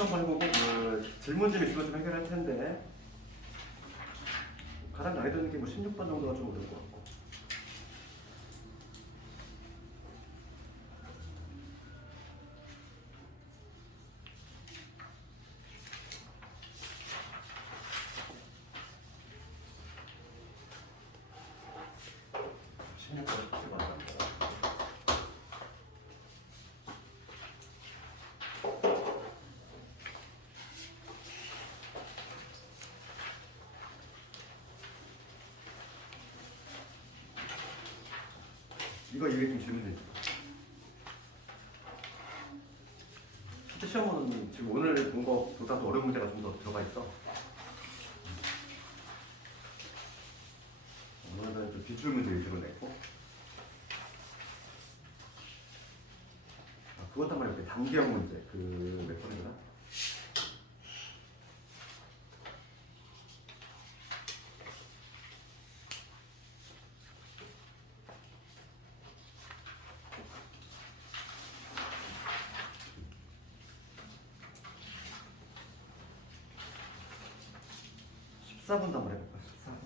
시험 보는 거고 그 질문 좀 있으면 좀 해결할 텐데 가장 나이 드는 게 뭐 16번 정도가 좀 어려울 것 같고. 이거 이게 좀 질문이 있어. 실제 시험은 지금 오늘 본 거보다도 어려운 문제가 좀 더 들어가 있어. 오늘은 좀 기출 문제 위주로 냈고. 그것도 한번 해볼게. 단기형 문제. 그 몇 번이더라? 도 한번 해볼까? 14분.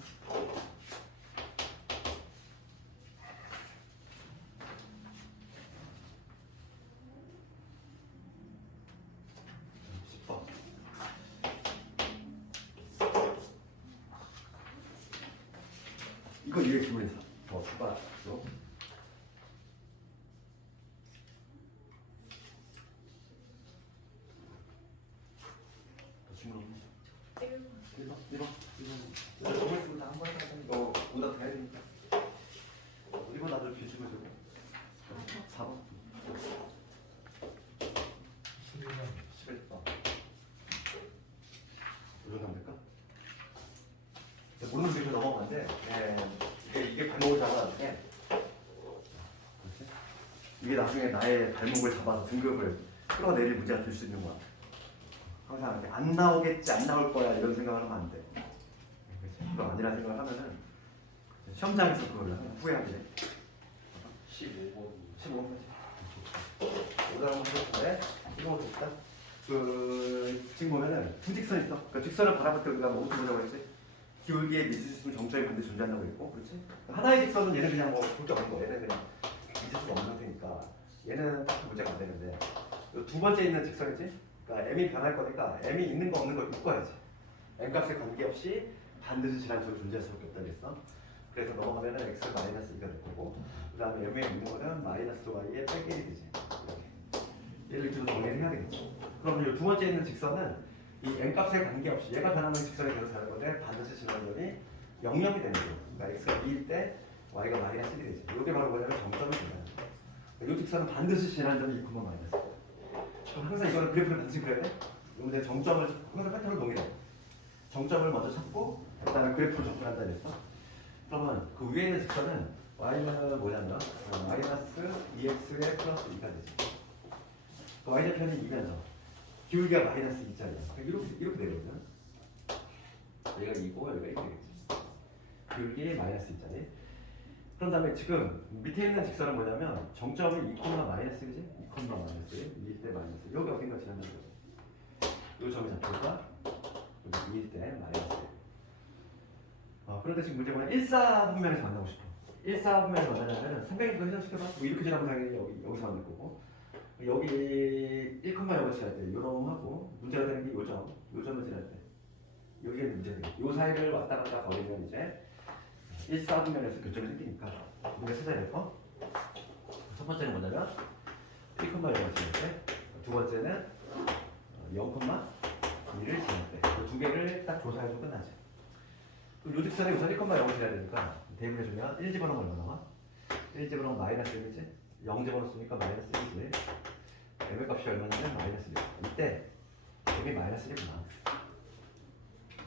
10번. 이거 이해 기분에서 더 추가로. 더 친구로. 1번. 저거 있으면 다 한번 해봐. 이거 오답 해야 되니까. 1번 나도 뒤집어 주고. 4번. 11번. 이 정도 하면 될까? 모르는 분이 넘어가는데 이게 발목을 잡아야 돼. 그렇지? 이게 나중에 나의 발목을 잡아서 등급을 끌어내릴 문제가 될 수 있는 거야. 항상 이렇게 안 나오겠지, 안 나올 거야 이런 생각을 하면 안 돼. 그럼 아니라는 생각을 하면은 시험장에서 그걸 후회하게 돼. 15번. 15번까지. 오늘 한번 해볼까요? 이거 됐다. 지금 보면은 두 직선이 있어. 그러니까 직선을 바라볼 때 우리가 뭐부터 보자고 했지? 기울기에 미지수는 정점이 반드시 존재한다고 했고, 그렇지? 하나의 직선은 얘는 그냥 뭐 볼 게 없는 거. 얘는 그냥 미지수가 없는 상태니까 얘는 딱 문제가 안 되는데 두 번째 있는 직선이지? 그러니까 m이 변할 거니까 m이 있는 거 없는 걸 묶어야지. m 값에 관계없이 반드시 질환적으로 존재할 수밖에 없다 그랬어. 그래서 넘어가면은 x 마이너스 2가 될 거고, 그 다음에 m에 있는 거는 마이너스 y에 빼기 1이 되지. 이렇게. 얘를 좀 정리를 해야 되겠지. 그럼 이 두 번째 있는 직선은 이 m 값에 관계없이 얘가 변하는 직선에 대해서 다른 건데 반드시 질환점이 0,0이 되는 거예요. 그러니까 x가 2일 때 y가 마이너스 1이 되지. 이게 바로 뭐냐면 정점이 된다는 거예요. 이 직선은 반드시 질환점이 2, 마이너스. 그럼 항상 이거는 그래프를 반드시 그려야 돼. 그런데 정점을 항상 패턴을 동일해. 정점을 먼저 찾고 일단은 그래프를 접근한다 그랬어. 그러면 그 위에 있는 직선은 y는 뭐냐면 마이너스 2x에 플러스 2가 되지. 그 y좌편이 2면서 기울기가 마이너스 2짜리야. 이렇게 되거든. 얘가 2고 여기가 1 되겠지. 기울기 마이너스 2짜리. 그런 다음에 지금 밑에 있는 직선은 뭐냐면 정점이 2, 마이너스 1이지? 2, 마이너스 1, 2일 때 마이너스 1. 여기 어딘가 지난다는 거지. 이 점이 잡힐까? 여기 2일 때 마이너스 1. 그런데 지금 문제 뭐냐? 1사분면에서 만나고 싶어. 1사분면에서 만나려면 300을 회전시켜봐. 뭐 이렇게 지나면 당연히 여기서 만날 거고. 여기 1,0을 지날 때 요놈하고 문제가 되는 게 요점을 지날 때 여기에 문제가 되겠지. 요 사이를 왔다 갔다 거리면 이제 1사분면에서 교점이 생기니까 우리가 찾아야 될 거. 첫 번째는 뭐냐면 1,0을 지날 때, 두 번째는 0,2를 지날 때. 그 두 개를 딱 조사해주고 끝나지. 그럼 요 직선에 우선 1,0을 지나야 되니까 대입해주면 1 집어넣으면 얼마 나와? 1 집어넣으면 마이너스 1이지? 0 집어넣었으니까 마이너스 1이지. m의 값이 얼마냐면 마이너스 1. 이때 m이 마이너스 1이구나.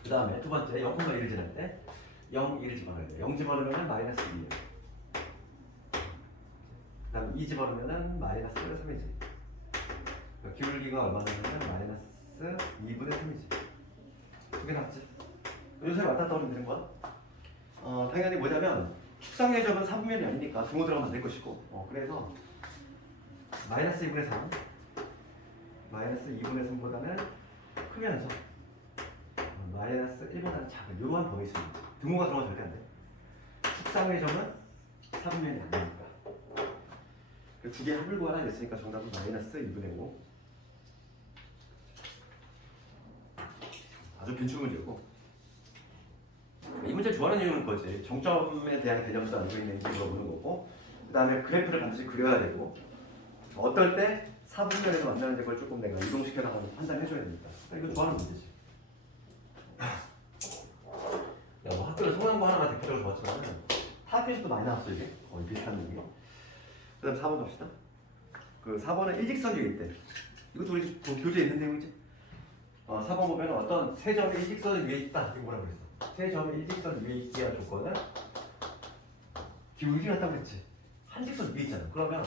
그 다음에 두 번째 0,1을 지날 때 0, 1 집어넣어야 돼. 0 집어넣으면 마이너스 2. 그 다음에 2 집어넣으면 마이너스 3이지. 그러니까 기울기가 얼마냐면 마이너스 2분의 3이지. 그게 낫지. 요새 왔다 갔다 하면 되는 거야. 당연히 뭐냐면 축상의 점은 3분면이 아니니까 등호 들어가면 안 될 것이고, 그래서 마이너스 2분의 3 마이너스 2분의 3보다는 크면서 마이너스 1보다는 작은 이러한 범위 수는 등호가 들어가면 절대 안 돼. 축상의 점은 3분면이 안 되니까. 두 개 합을 구하라 했으니까 정답은 마이너스 2분의 5. 아주 빈출 문제고. 이 문제 좋아하는 이유는 그거지. 정점에 대한 개념도 알고 있는지 물어보는 거고, 그 다음에 그래프를 반드시 그려야 되고, 어떨 때 4분면에서 만나는데 그걸 조금 내가 이동시켜나가면 판단해줘야 됩니다. 이거 좋아하는 문제지. 야, 뭐 학교를 성능고 하나만 대표적으로 좋았지만 타학교에서도 많이 나왔어 이게. 거의 비슷한 느낌. 그 다음 4번 갑시다. 그 4번은 일직선 위에 있대. 이것도 우리 교재에 있는 내용이지. 4번 보면 어떤 세 점이 일직선 위에 있다. 이거 뭐라고 그랬어? 세 점이 일직선 위에 있기 위한 조건은 기울기가 같다고 그랬지. 한 직선 위에 있잖아. 그러면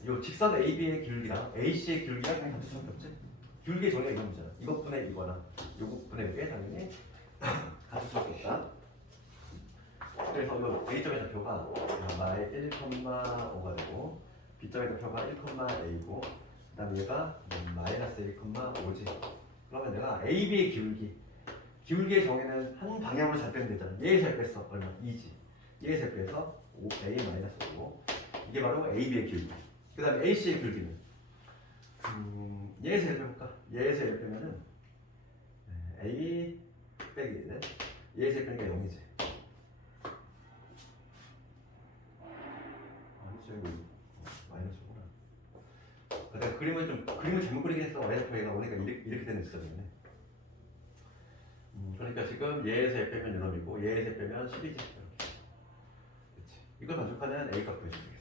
이 직선 AB의 길이랑 AC의 길이가 그냥 같을 수밖에 없지. 기울기의 정의가 이런 거잖아. 이것분의 이거나 요것분의 이게 당연히 같을 수밖에 없다. 그래서 이 A점의 좌표가 마의 1,5가 되고 B점의 좌표가 1,a고 그 다음에 얘가 마이너스 1,5지. 그러면 내가 AB의 기울기의 정의는 한 방향으로 잘 빼면 되잖아. 얘에서 뺐어. 얼마? 2지. 얘에서 빼서 A 마이너스 5. 이게 바로 AB의 기울기. 그 다음에 AC의 기울기는 얘에서 빼볼까? 얘에서 빼면은 A 빼기 얘에서 빼는 게 0이지. 마이너스구나. 내가 그림을 잘못 그리긴 했어. y좌표가 오니까 이렇게 되는 지점이네. 그러니까 지금 얘에서 F 빼면 요놈이고 얘에서 F 빼면 12지. 그렇지. 이걸 만족하는 A 값 보여주겠어.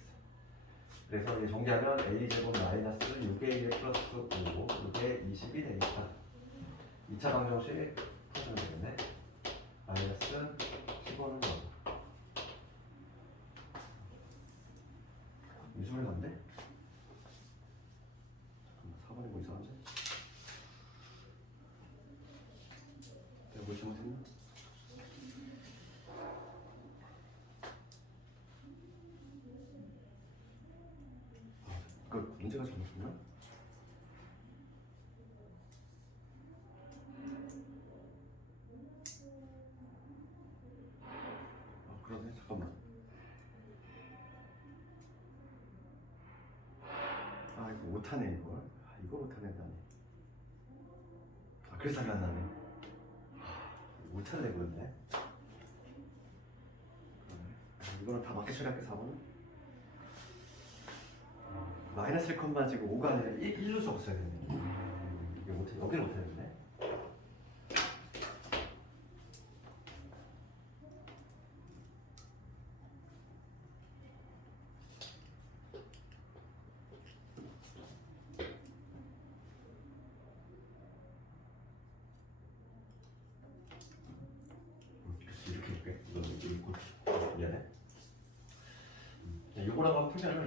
그래서 이제 정리하면 A 제곱 마이너스 6A 플러스 5, 6에 20이 되니까 2차 방정식 풀어주면 되겠네. 마이너스 15는 거. 미술에 간대? 잠깐만, 4번에 뭐 이상하지? 내가 뭐 잘못했나? 그 문제가 잘못했나? 그러네. 잠깐만. 이거 못하네 이걸. 이거 못하네다니. 그래서 답이 안 나네. 못하네 그런데. 이거는 다 맞게 처리할게. 4번은 마이너스 1컴마 지금 5가 아니라 1로 적었어야 되는데 이게 못해. 여기를 못했는데.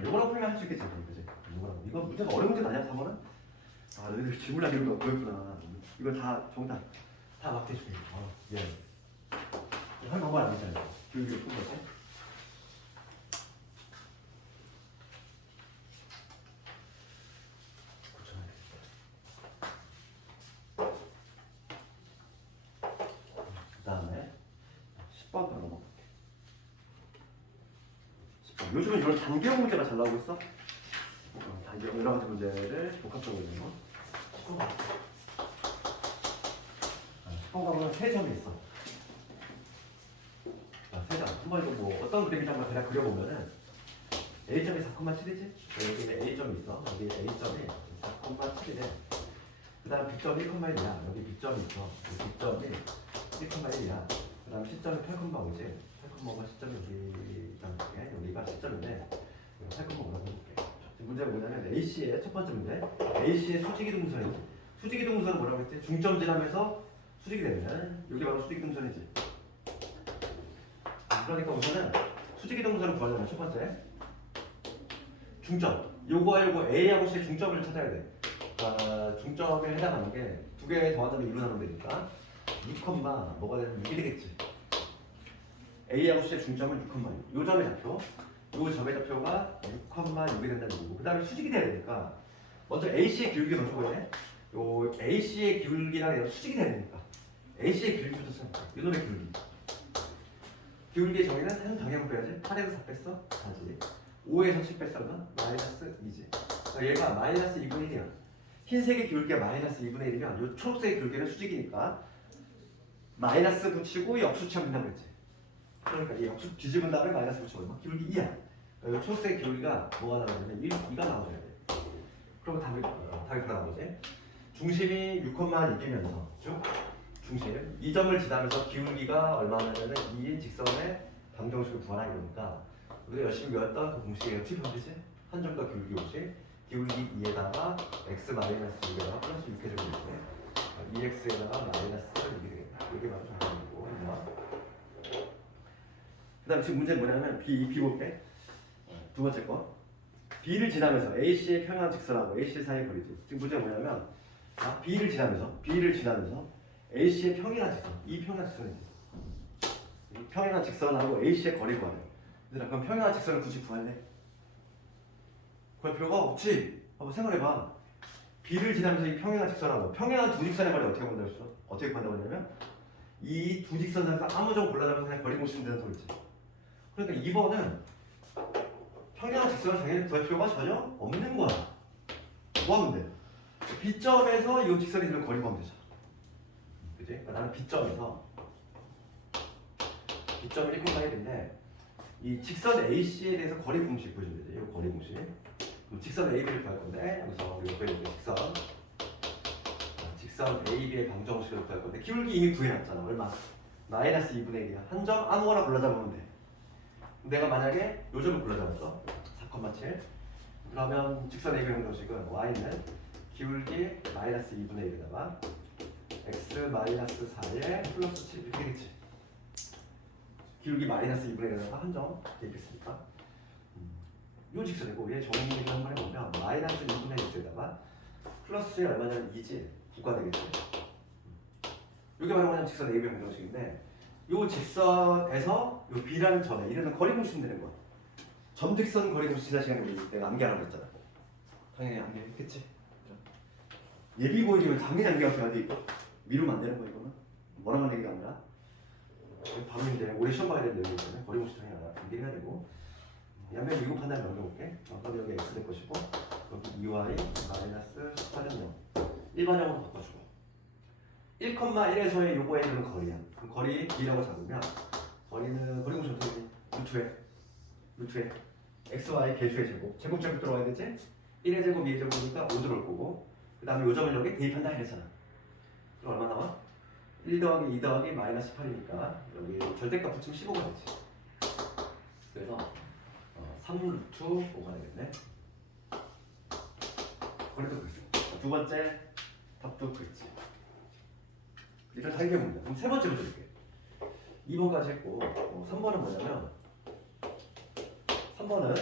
요거랑 풀면 할 수 있겠지, 그지? 요거랑. 이거 문제가 어려운 문제가 아니야, 3번은? 너희들 질문하기 이런 거 보였구나. 이거 다 정답 다 맞게 해줄게. 미안해. 할 방법 안 되잖아. 교육을 푼 거지. 그 다음에 10번 바로 넘어갈게. 요즘은 이런 단계형 문제가 잘 나오고 있어. 단계형 여러 가지 문제를 복합적으로 있는 거. 10번 가면 세 점이 있어. 세 점. 한번 이거 뭐 어떤 그림인지 한번 그냥 그려보면은 A점이 4,7이지? 여기 A점이 있어. 여기 A점이 4,7이래. 그 다음 B점이 1,1이야. 여기 B점이 있어. 여기 B점이 1,1이야. 그 다음 C점이 8,5지. 8,5가 C점이 여기가 여기가 C점인데 8,5라고 해볼게. 문제가 뭐냐면 A씨의 첫 번째 문제. A씨의 수직이동선이지. 수직이동선은 뭐라고 했지? 중점 지나면서 수직이 되면 여기 바로 수직이동선이지. 그러니까 우선은 수직이동선을 구하려면 첫 번째 중점. 요거와 요거 A하고 C의 중점을 찾아야 돼. 중점에 해당하는 게 두 개 더하면 1로 나누면 되니까 6, 뭐가 되면 6이 되겠지. A하고 C의 중점은 6,6. 요 점의 좌표. 요 점의 좌표가 6,6이 된다는 거고. 그 다음에 수직이 돼야 되니까 먼저 AC의 기울기 먼저 보이네. 요 AC의 기울기랑 얘가 수직이 돼야 되니까 AC의 기울기부터 써볼까? 이놈의 기울기. 기울기의 정의는 한 방향으로 빼야지. 8에서 4 뺐어? 4지. 5에서 7 뺐어? 얼마? 마이너스 2지. 그러니까 얘가 마이너스 2분의 1이야. 흰색의 기울기가 마이너스 2분의 1이면 요 초록색의 기울기는 수직이니까 마이너스 붙이고 역수치하면 된다고 했지. 그러니까 이 역수 뒤집은 다음에 마이너스 붙이고 얼마? 기울기 2야. 그러니까 초록색의 기울기가 뭐가 나오냐면 2가 나와줘야 돼. 그러면 답이 다 나오지. 중심이 6,2이면서 쭉 중심 이 점을 지나면서 기울기가 얼마냐면은 이 직선의 방정식을 구하라 이러니까 우리가 열심히 외웠던 그 공식에 투입하면 되지. 한 점과 기울기 공식 기울기 2에다가 x 마이너스 6에다가 플러스 6 해주면 되지. 2x에다가 마이너스 6이 되겠다. 이게 바로 정답이고 그 다음에 지금 문제는 뭐냐면 B 볼게. 두 번째 거 B를 지나면서 AC의 평행한 직선하고 AC 사이의 거리지. 지금 문제가 뭐냐면 B를 지나면서 AC의 평행한 직선, 이 평행한 직선이지. 이 평행한 직선하고 AC의 거리 구하래. 얘들아, 그럼 평행한 직선을 굳이 구할래? 구할 필요가 없지. 한번 생각해봐. B를 지나면서 이 평행한 직선하고 평행한 두 직선의 거리 어떻게 본다고 했어? 어떻게 본다고 했냐면 이 두 직선 사이에서 아무 점 골라잡아서 그냥 거리 공식 되는 소리지. 그러니까 2번은 평행한 직선을 당연히 구할 필요가 전혀 없는 거야. 뭐 하면 돼? B점에서 이 직선이 되는 거리 구하면 되잖아. 그지? 그러니까 나는 B점이 1,1인데 이 직선 AC에 대해서 거리 공식 보여주면 되지. 이 거리 공식. 그럼 직선 AB를 구할 건데 여기서 옆에 있는 직선 AB의 방정식을 구할 건데 기울기 이미 구해놨잖아. 얼마? 마이너스 2분의 1이야. 한 점 아무거나 골라잡으면 돼. 내가 만약에 요 점을 골라잡았어. 4,7. 그러면 직선 AB의 방정식은 y는 기울기 마이너스 2분의 1에다가 x 마이너스 4에 플러스 7 이렇게 되겠지. 기울기 마이너스 2분의 1에다가 한 점 대입했으니까 요 직선이고 얘 정리를 한번 해보면 마이너스 2분의 x에다가 플러스 1 얼마냐면 2지. 9가 되겠지. 이게 바로 그냥 직선 AB의 방정식인데 요 직선에서 요 B라는 점에 이래서 거리 공식 되는 거야. 점직선 거리 공식 지난 시간에 우리 내가 암기하라고 했잖아. 당연히 암기했겠지. 예비 보이면 당연히 암기가 돼야 돼. 미루면 안 되는 거야 이거는. 뭐라만 얘기가 아니라 바로 이제 올해 시험 봐야 되는 내용이 때문에 거리 공식 당연히 암기해야 되고 양면 미국 판단을 넘겨볼게. 그럼 여기 x 될 것이고 여기 2y 마이너스 18은 0 일반형으로 바꿔주고 1,1에서의 요거에 있는 거리야. 그 거리 B라고 잡으면 거리는 거리 공식 어떻게 되지? 루트에 xy 개수의 제곱 들어가야 되지? 1의 제곱 2의 제곱이니까 5 들어올 거고 그 다음에 요 점을 여기 대입한다 이랬잖아. 그럼 얼마 나와? 1 더하기 2 더하기 마이너스 8이니까 여기 절대값 붙이면 15가 되지. 그래서 3루트 5가 되겠네. 거리도 그랬어. 두 번째 답도 그랬지. 일단 자기가 문제. 그럼 세 번째 문제 줄게. 2번까지 했고 3번은 뭐냐면 3번은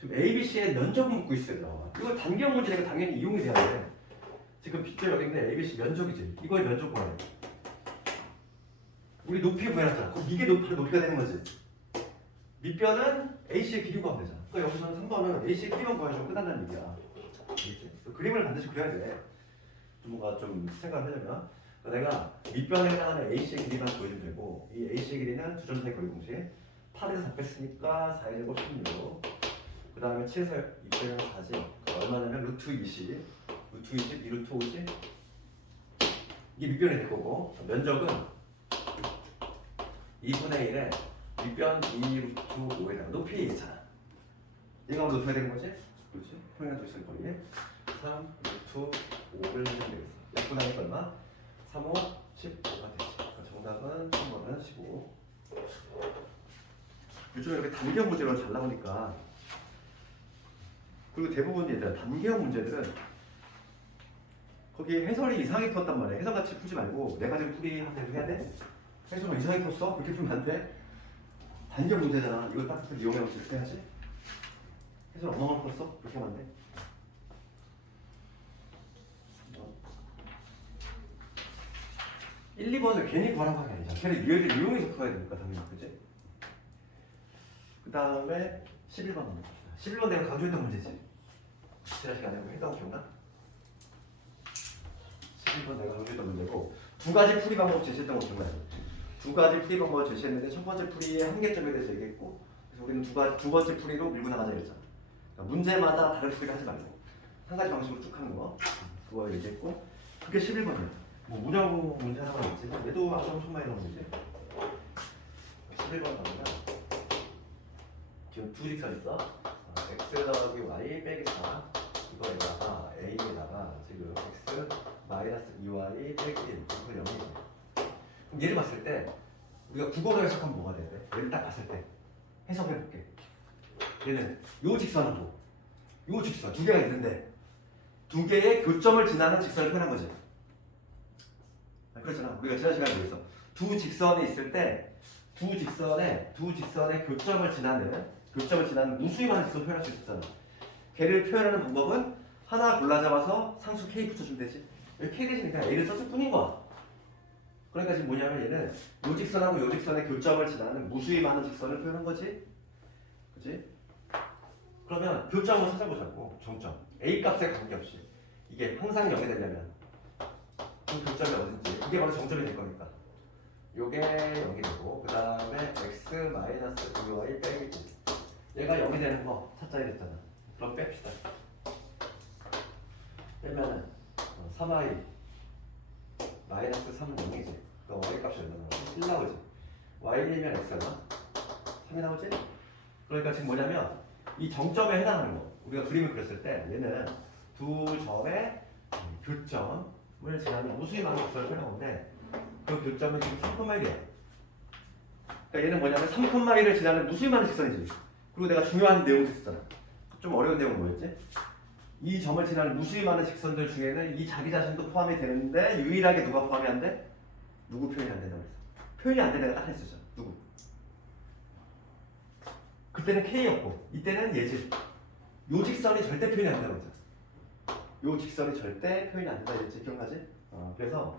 지금 ABC의 면적을 묻고 있어요. 이거 단기형 문제니까 당연히 이용이 돼야 돼. 지금 B점 여기 있는데 ABC 면적이지. 이거의 면적 구하래. 우리 높이 구해놨잖아. 그럼 이게 높이가 되는 거지. 밑변은 AC의 길이 구하면 되잖아. 그러니까 여기서는 3번은 AC의 길이만 구하시면 끝난다는 얘기야. 알겠지? 그림을 반드시 그려야 돼. 뭔가 좀 생각을 하려면. 내가 밑변에 해당하는 AC의 길이만 보여주면 되고 이 AC의 길이는 두 점 사이 거리 공식 8에서 4 뺐으니까 4의 제곱 16 그 다음에 7에서 2 빼면 4지 얼마냐면 루트 20 2루트 5지 이게 밑변이 될 거고 면적은 2분의 1에 밑변 2루트 5에다가 높이 얘기잖아. 얘가 높여야 되는 거지? 그렇지? 평행한 두 있을 거리에 3 루트 5를 해주면 되겠어. 약분하니까 얼마? 3, 5, 15가 되지. 그러니까 정답은 3번은 15. 요즘 이렇게 단계형 문제로 잘 나오니까 그리고 대부분 얘들아 단계형 문제들은 거기 해설이 이상하게 풀었단 말이야. 해설같이 풀지 말고 내가 지금 풀이한 대로 해야 돼? 해설은 이상하게 풀었어? 그렇게 풀면 안 돼? 단계형 문제잖아. 이걸 딱 이용해서 이렇게 해야지. 해설 엉망을 풀었어? 그렇게 하면 안 돼? 1, 2번을 괜히 구하라고 하는 게 아니잖아. 걔네 니네들 이용해서 풀어야 되니까 당연히. 그치? 그 다음에 11번 문제. 11번 내가 강조했던 문제지. 지난 시간에 했다고 기억나? 이건 내가 강조했던 문제고 두 가지 풀이 방법 제시했던 거 기억나요? 두 가지 풀이 방법을 제시했는데 첫 번째 풀이의 한계점에 대해서 얘기했고 그래서 우리는 두 번째 풀이로 밀고 나가자 이랬잖아. 그러니까 문제마다 다른 풀이를 하지 말고 한 가지 방식으로 쭉 하는 거 그거 얘기했고 그게 11번이야. 뭐 무령 문제 하나만 있지. 얘도 아주 엄청 많이 나오는 문제. 11번 나오면 지금 두 직선 있어. x 더하기 y 빼기 4 이거에다가 a에다가 지금 x 마이너스 2y 빼기 1 이걸 0이지. 그럼 얘를 봤을 때 우리가 국어로 해석하면 뭐가 돼야 돼? 얘를 딱 봤을 때 해석해볼게. 얘는 요 직선하고 요 직선 두 개가 있는데 두 개의 교점을 지나는 직선을 표현한 거지. 그렇잖아. 우리가 지난 시간에 보였어. 두 직선이 있을 때 두 직선의 교점을 지나는 무수히 많은 직선을 표현할 수 있었잖아. 걔를 표현하는 방법은 하나 골라 잡아서 상수 k 붙여주면 되지. 여기 k 대신 그냥 a를 썼을 뿐인 거야. 그러니까 지금 뭐냐면 얘는 요 직선하고 요 직선의 교점을 지나는 무수히 많은 직선을 표현한 거지. 그치? 그러면 교점을 찾아보자고. 정점. a 값에 관계없이. 이게 항상 0이 되려면 그 교점이 어딘지. 이게 바로 정점이 될 거니까. 요게 0이 되고 그 다음에 x 마이너스 2y 빼기 9 얘가 0이 되는 거 찾자 이랬잖아. 그럼 뺍시다. 빼면은 3y 마이너스 3은 0이지. 그럼 y 값이 얼마 나오지? 1 나오지. y면 x가 3이 나오지? 그러니까 지금 뭐냐면 이 정점에 해당하는 거 우리가 그림을 그렸을 때 얘는 두 점의 교점을 지나는 무수히 많은 직선을 표현한 건데 그 교점은 지금 3,1이야. 그러니까 얘는 뭐냐면 3,1을 지나는 무수히 많은 직선이지. 그리고 내가 중요한 내용도 있었잖아. 좀 어려운 내용은 뭐였지? 이 점을 지나는 무수히 많은 직선들 중에는 이 자기 자신도 포함이 되는데 유일하게 누가 포함이 안 돼? 누구 표현이 안 된다고 했어. 표현이 안 된다가 딱 했었잖아. 누구? 그때는 K였고 이때는 얘지. 요 직선이 절대 표현이 안 된다고 했잖아. 요 직선이 절대 표현이 안 된다 이랬지. 기억나지? 그래서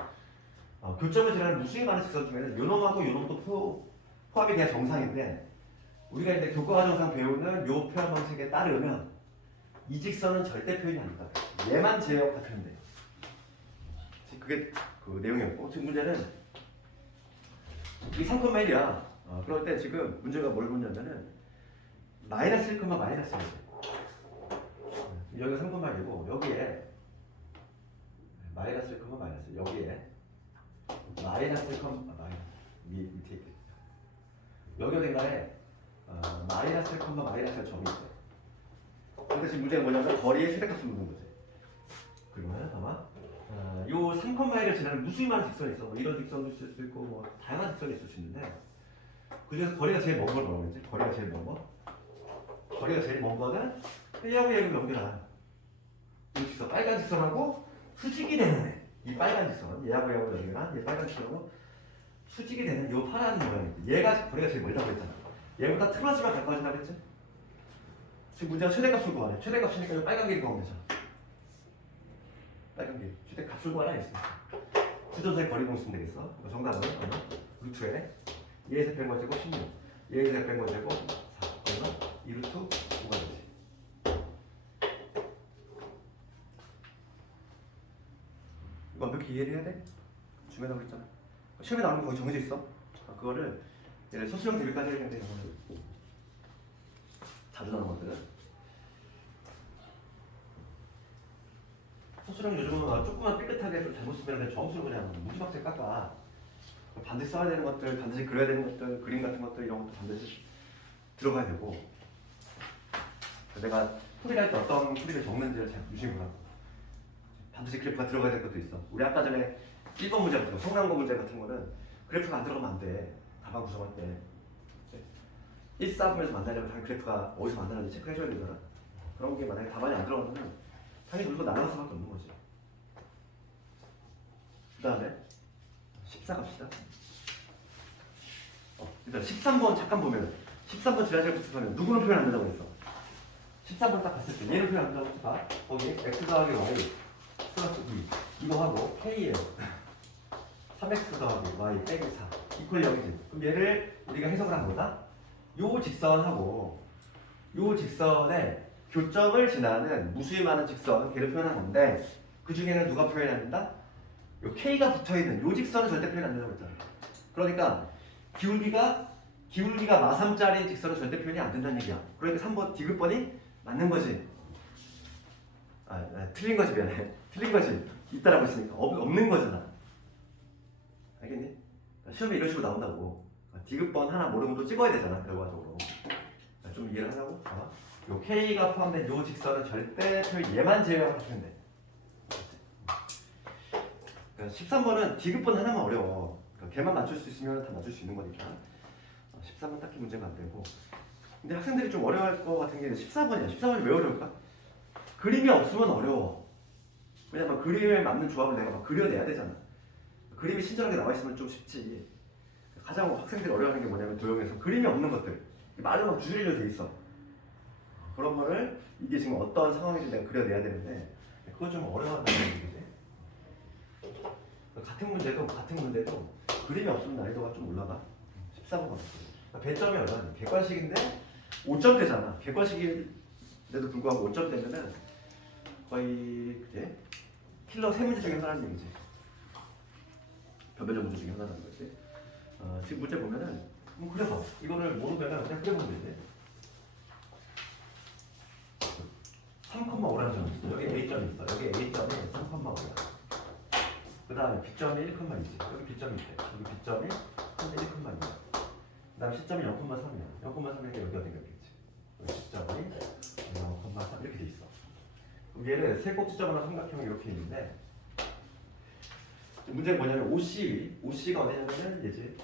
교점을 지나는 무수히 많은 직선 중에는 요놈하고 요놈도 포함이 돼야 정상인데 우리가 이제 교과과정상 배우는 요 표현 방식에 따르면 이 직선은 절대 표현이 안 된다. 얘만 제외하고 다 표현돼요. 그게 그 내용이었고 지금 문제는 이 3,1이야. 그럴 때 지금 문제가 뭘 묻냐면은 마이너스 1, 마이너스 1. 여기가 3,1이고 여기에 마이너스 1, 마이너스 1. 여기에 마이너스 1, 밑에 있겠다. 여기 어딘가에 마이너스 1, 마이너스 1 점이 있대. 근데 지금 문제가 뭐냐면 거리의 최대값을 묻는 거지. 그러면 아마 요 3,1을 지나는 무수히 많은 직선이 있어. 뭐 이런 직선도 있을 수 있고 뭐 다양한 직선이 있을 수 있는데 그중에서 거리가 제일 먼 걸 뭐라고 했지? 거리가 제일 먼 거? 거리가 제일 먼 거는 얘하고 얘를 연결한 이 직선, 빨간 직선하고 수직이 되는 애. 이 빨간 직선, 얘하고 연결한 얘 빨간 직선하고 수직이 되는 요 파란 모양인데 얘가 거리가 제일 멀다고 했잖아. 얘보다 틀어지면 가까워진다고 했지? 지금 문제가 최대값을 구하래. 최대값이니까 이 빨간 길이 구하면 되잖아. 빨간 길. 최대값을 구하라 했으니까. 수전사의 거리 공式쓰면 되겠어. 정답은 루트에 얘에서 뺀 거제곱 16 얘에서 뺀 거제곱 4 그러면 2루트 5가 되지. 이거 완벽히 이해를 해야 돼? 중요하다고 그랬잖아. 시험에 나오는 거 거기 정해져 있어. 그거를 얘를 서술형 대비까지 해야 되는데 자주 나오는 것들은 서술형 요즘은 조금만 삐끗하게 좀 잘못 쓰면 점수를 그냥 무지막지하게 깎아. 반드시 써야 되는 것들, 반드시 그려야 되는 것들, 그림 같은 것들 이런 것도 반드시 들어가야 되고 내가 풀이를 할 때 어떤 풀이를 적는지를 잘 유심히 보라고. 반드시 그래프가 들어가야 될 것도 있어. 우리 아까 전에 1번 문제 같은 거, 성난고 문제 같은 거는 그래프가 안 들어가면 안 돼. 답안 구성할 때 1사분에서 만나려면 당연히 그래프가 어디서 만나는지 체크해줘야 되잖아. 그런 게 만약에 답안이 안 들어가면 당연히 우리가 나눠서 수밖에 없는 거지. 그 다음에 14 갑시다. 일단 13번 잠깐 보면 13번 지라시를 붙여서는 누구는 표현 안 된다고 했어. 13번 딱 봤을 때 얘를 표현 안 된다고 해봐. 거기 x 더하기 y 플러스 2 이거 하고 k예요. 3x 더하기 y 빼기 4 이퀄 0이지. 그럼 얘를 우리가 해석을 한 거다. 요 직선하고 요 직선의 교점을 지나는 무수히 많은 직선 걔를 표현한 건데 그 중에는 누가 표현해야 된다? 요 K가 붙어있는 요 직선은 절대 표현이 안 된다고 했잖아. 그러니까 기울기가 마삼짜리 직선은 절대 표현이 안 된다는 얘기야. 그러니까 3번 디귿번이 맞는 거지. 틀린 거지, 미안해. 틀린 거지. 있다라고 했으니까 없는 거잖아. 알겠니? 시험에 이런 식으로 나온다고. 디귿번 하나 모르면 또 찍어야 되잖아, 결과적으로. 좀 이해를 하자고. 요 K가 포함된 요 직선은 절대 표현 얘만 제외하면 돼. 그러니까 13번은 디귿번 하나만 어려워. 그러니까 걔만 맞출 수 있으면 다 맞출 수 있는 거니까. 13번 딱히 문제가 안 되고. 근데 학생들이 좀 어려워할 것 같은 게 14번이야. 14번이 왜 어려울까? 그림이 없으면 어려워. 왜냐면 그림에 맞는 조합을 내가 막 그려내야 되잖아. 그림이 친절하게 나와 있으면 좀 쉽지. 가장 학생들이 어려워하는 게 뭐냐면 도형에서 그림이 없는 것들. 말로 막 줄이려 돼 있어. 그런 거를 이게 지금 어떤 상황인지 내가 그려내야 되는데 그거 좀 어려워한다는 얘기지. 같은 문제도 그림이 없으면 난이도가 좀 올라가. 14번 같은. 배점이 얼마나? 객관식인데 5점대잖아. 객관식인데도 불구하고 5점대면은 거의 그제 킬러 3문제 중에 하나라는 얘기지. 변별적 문제 중에 하나라는 거지. 지금 문제 보면은 그려봐. 이거를 모르면은 그냥 그려보면 되지. 3,5라는 점이 있어. 여기 A점이 있어. 여기 A점이 3,5야. 그 다음에 B점이 1,2지. 여기 B점이 있대. 여기 B점이 1,2야. 그 다음 C점이 0,3이야. 0,3이니까 여기 어딘가 있겠지. 여기 C점이 0,3 이렇게 돼 있어. 그럼 얘를 세 꼭지점이나 삼각형이 이렇게 있는데 문제가 뭐냐면 OC가 어디냐면은 얘지.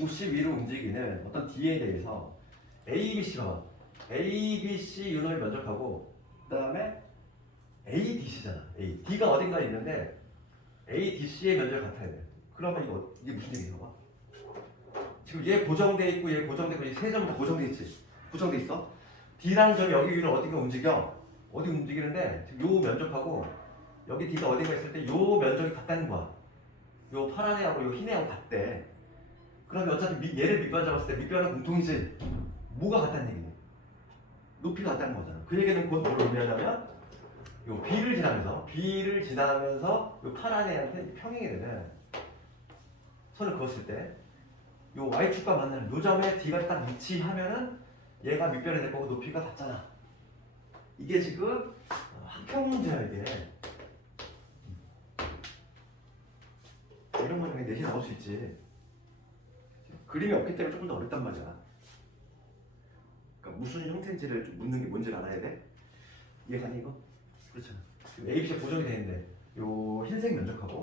OC 위로 움직이는 어떤 D에 대해서 ABC가 ABC 윤활 면적하고 그 다음에 ADC잖아. D가 어딘가에 있는데 ADC의 면적이 같아야 돼. 그러면 이게 무슨 얘기야? 봐. 지금 얘 고정돼 있고 얘 고정돼 있고 이 세 점은 다 고정돼 있지. 고정돼 있어. D라는 점이 여기 위로 어딘가 움직여. 어디 움직이는데 지금 요 면적하고 여기 D가 어딘가 있을 때 요 면적이 같다는 거야. 요 파란 애하고 요 흰 애하고 같대. 그러면 어차피 얘를 밑변 잡았을 때 밑변은 공통이지. 뭐가 같다는 얘기냐? 높이가 같다는 거잖아. 그 얘기는 곧 뭐를 의미하냐면 요 B를 지나면서 요 파란 애한테 평행이 되는 선을 그었을 때 요 Y축과 만나는 요 점에 D가 딱 위치하면은 얘가 밑변이 될 거고 높이가 같잖아. 이게 지금 학평 문제야 이게. 이런 거 중에 넷이 나올 수 있지. 그림이 없기 때문에 조금 더 어렵단 말이야. 그러니까 무슨 형태인지를 좀 묻는 게 뭔지를 알아야 돼. 이해가니 이거? 그렇잖아. ABC가 고정이 되어 있는데 요 흰색 면적하고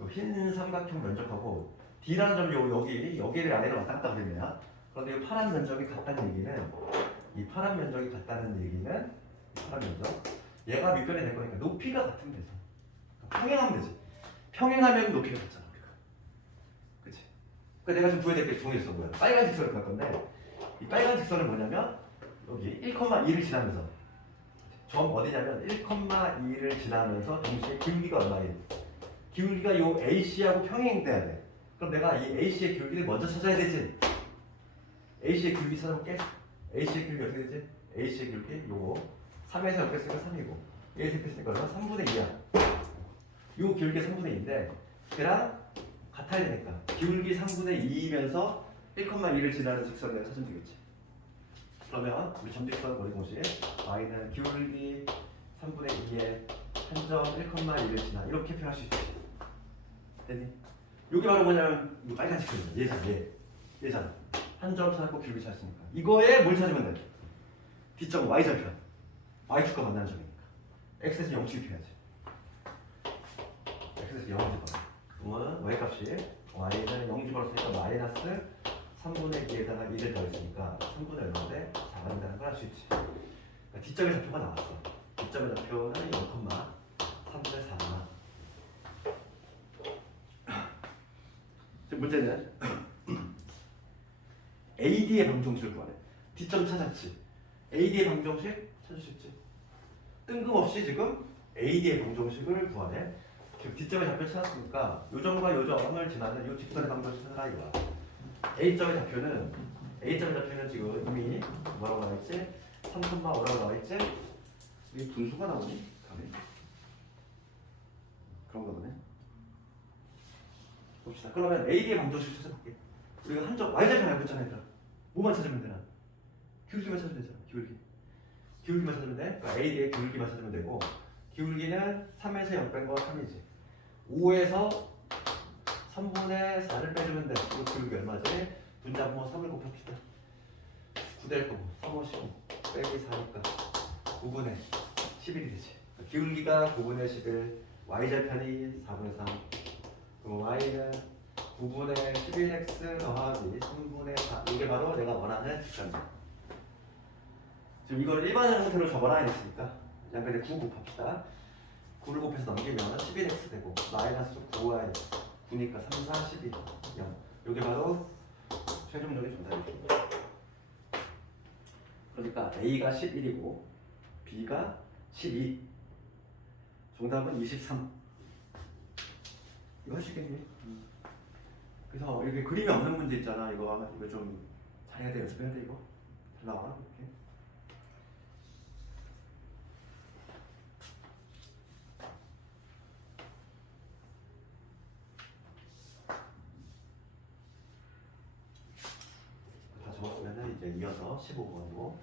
요 흰 삼각형 면적하고 D라는 점이 여기를 아래로 왔다 갔다 하겠네요. 그런데 이 파란 면적이 같다는 얘기는 이 파란 면적이 같다는 얘기는 파란 면적 얘가 밑변이 될 거니까 높이가 같으면 되죠. 평행하면 되지. 평행하면 높이가 같잖아. 그치? 그러니까 내가 지금 구해야 될 게 정해졌어. 뭐야? 빨간 직선을 갈 건데 이 빨간 직선은 뭐냐면 여기 1,2를 지나면서 점 어디냐면 1,2를 지나면서 동시에 기울기가 얼마예요? 기울기가 요 AC하고 평행돼야 돼. 그럼 내가 이 AC의 기울기를 먼저 찾아야 되지. AC의 기울기 찾아볼게. AC의 기울기 어떻게 되지? AC의 기울기 요거 3에서 이렇게 쓰니까 3이고 1에서 이렇게 쓰니까 얼마? 3분의 2야. 요 기울기 3분의 2인데 걔랑 같아야 되니까 기울기 3분의 2이면서 1,2를 지나는 직선을 내가 찾으면 되겠지. 그러면 우리 점직선 거리 공식 y는 기울기 3분의 2에 한 점 1,2를 지나 이렇게 표현할 수 있지. 됐니? 여기 바로 뭐냐면 이거 빨간 직선이야. 얘잖아. 한 점 찾고 기울기 찾았으니까 이거에 뭘 찾으면 돼? D점 Y절편 Y축과 만나는 점이니까 X에서 0 취급해야지. X에서 0 집어. 그러면 Y값이 Y는 0 집어넣었으니까 마이너스 3분의 2에다가 2를 더했으니까 3분의 얼마인데 4가 된다는 걸 알 수 있지. 그러니까 D점의 좌표가 나왔어. D점의 좌표는 0,3분의 4. 지금 문제는 AD의 방정식을 구하래. D점 찾았지. AD의 방정식 찾을 수 있지. 뜬금없이 지금 AD의 방정식을 구하래. 지금 D점의 좌표 찾았으니까 요 점과 요 점을 지나는 요 직선의 방정식을 찾아라 이거야. A점의 좌표는 지금 이미 뭐라고 나와있지? 3,5라고 나와있지? 이 분수가 나오니? 그런 거네. 봅시다. 그러면 AD의 방정식 찾아볼게. 우리가 한점 y절편 알고 있잖아, 얘들아. 뭐만 찾으면 되나? 기울기만 찾으면 되잖아. 기울기만 찾으면 돼. 그러니까 AD의 기울기만 찾으면 되고, 기울기는 3에서 0 뺀 거 3이지. 5에서 3분의 4를 빼주면 돼. 이거 기울기 얼마지? 분자분모 3을 곱합시다. 9될 거고 3, 5, 15 빼기 4니까 9분의 11이 되지. 기울기가 9분의 11, y절편이 4분의 3. 그럼 y는 9분의 11x 더하기 3분의 4. 이게 바로 내가 원하는 직선이야. 지금 이걸 일반형 형태로 적어라 했으니까 양변에 9 곱합시다. 9를 곱해서 넘기면 11x 되고 마이너스 9y 9니까 3, 4, 12, 0. 이게 바로 최종적인 정답입니다. 그러니까 A가 11이고 B가 12. 정답은 23. 이거 할 수 있겠니? 그래서 이렇게 그림이 없는 문제 있잖아. 이거 좀 잘해야 돼. 연습해야 돼. 이거 잘 나와. 이렇게. 다 적었으면 이제 이어서 15번으로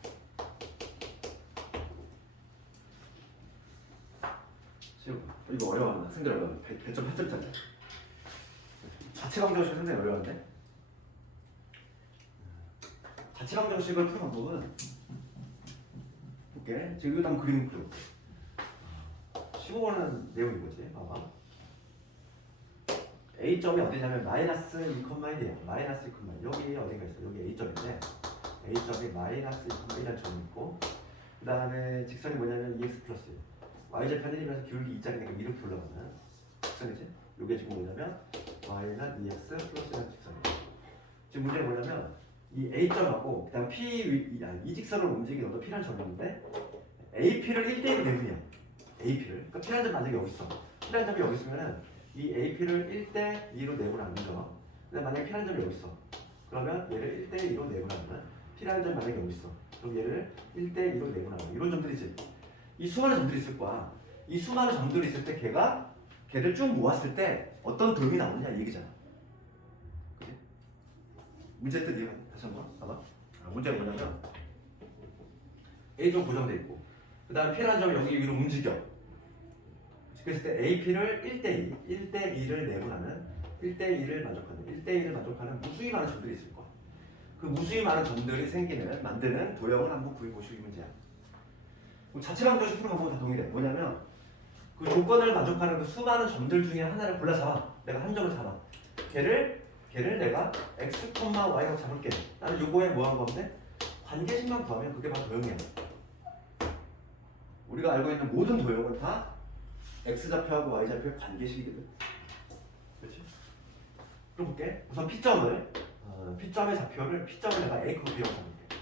이거 어려워. 학생들 어려워. 100.8점짜리. 자체방정식 상당히 어려운데? 자체방정식을 푸는 방법은 볼게. 지금 이거 한번 그림 그려볼게. 15번은 내용이 뭐지? 봐봐. A점이 어디냐면 마이너스 2,1이야. 마이너스 2,1. 여기 어딘가 있어. 여기 A점인데 A점이 마이너스 2,1이라는 점이 있고 그 다음에 직선이 뭐냐면 2x 플러스 y절편 1이면서 기울기 2짜리니까 이렇게 올라가는 직선이지. 이게 지금 뭐냐면 y는 2x 플러스라는 직선이야. 지금 문제가 뭐냐면 이 A점하고 그 다음 이 직선을 움직이는 어떤 P라는 점인데 AP를 1대1로 내분이야. AP를. 그러니까 P라는 점 만약에 여기 있어. P라는 점이 여기 있으면은 이 AP를 1대2로 내분하는 점. 근데 만약에 P라는 점이 여기 있어. 그러면 얘를 1대2로 내분하면 P라는 점이 만약에 여기 있어. 그럼 얘를 1대2로 내분하는 이런 점들이지. 이 수많은 점들이 있을 거야. 이 수많은 점들이 있을 때 걔를 쭉 모았을 때 어떤 도형이 나오느냐 이 얘기잖아. 그치? 문제 뜻 이해가 다시 한번 봐봐. 문제가 뭐냐면 A점 고정돼 있고 그 다음에 P라는 점이 여기 위로 움직여. 그랬을 때 AP를 1대2를 내분하는 1대2를 만족하는 무수히 많은 점들이 있을 거야. 그 무수히 많은 점들이 만드는 도형을 한번 구해보시기 문제야. 자체방정식 푸는 방법은 다 동일해. 뭐냐면 그 조건을 만족하는 그 수많은 점들 중에 하나를 골라 잡아. 내가 한 점을 잡아. 걔를 내가 x, y라고 잡을게. 나는 요거에 뭐 한 건데 관계식만 구하면 그게 바로 도형이야. 우리가 알고 있는 모든 도형은 다 x좌표하고 y좌표의 관계식이거든. 그렇지? 그럼 볼게. 우선 P점의 좌표를 P점을 내가 A, B라고 잡을게.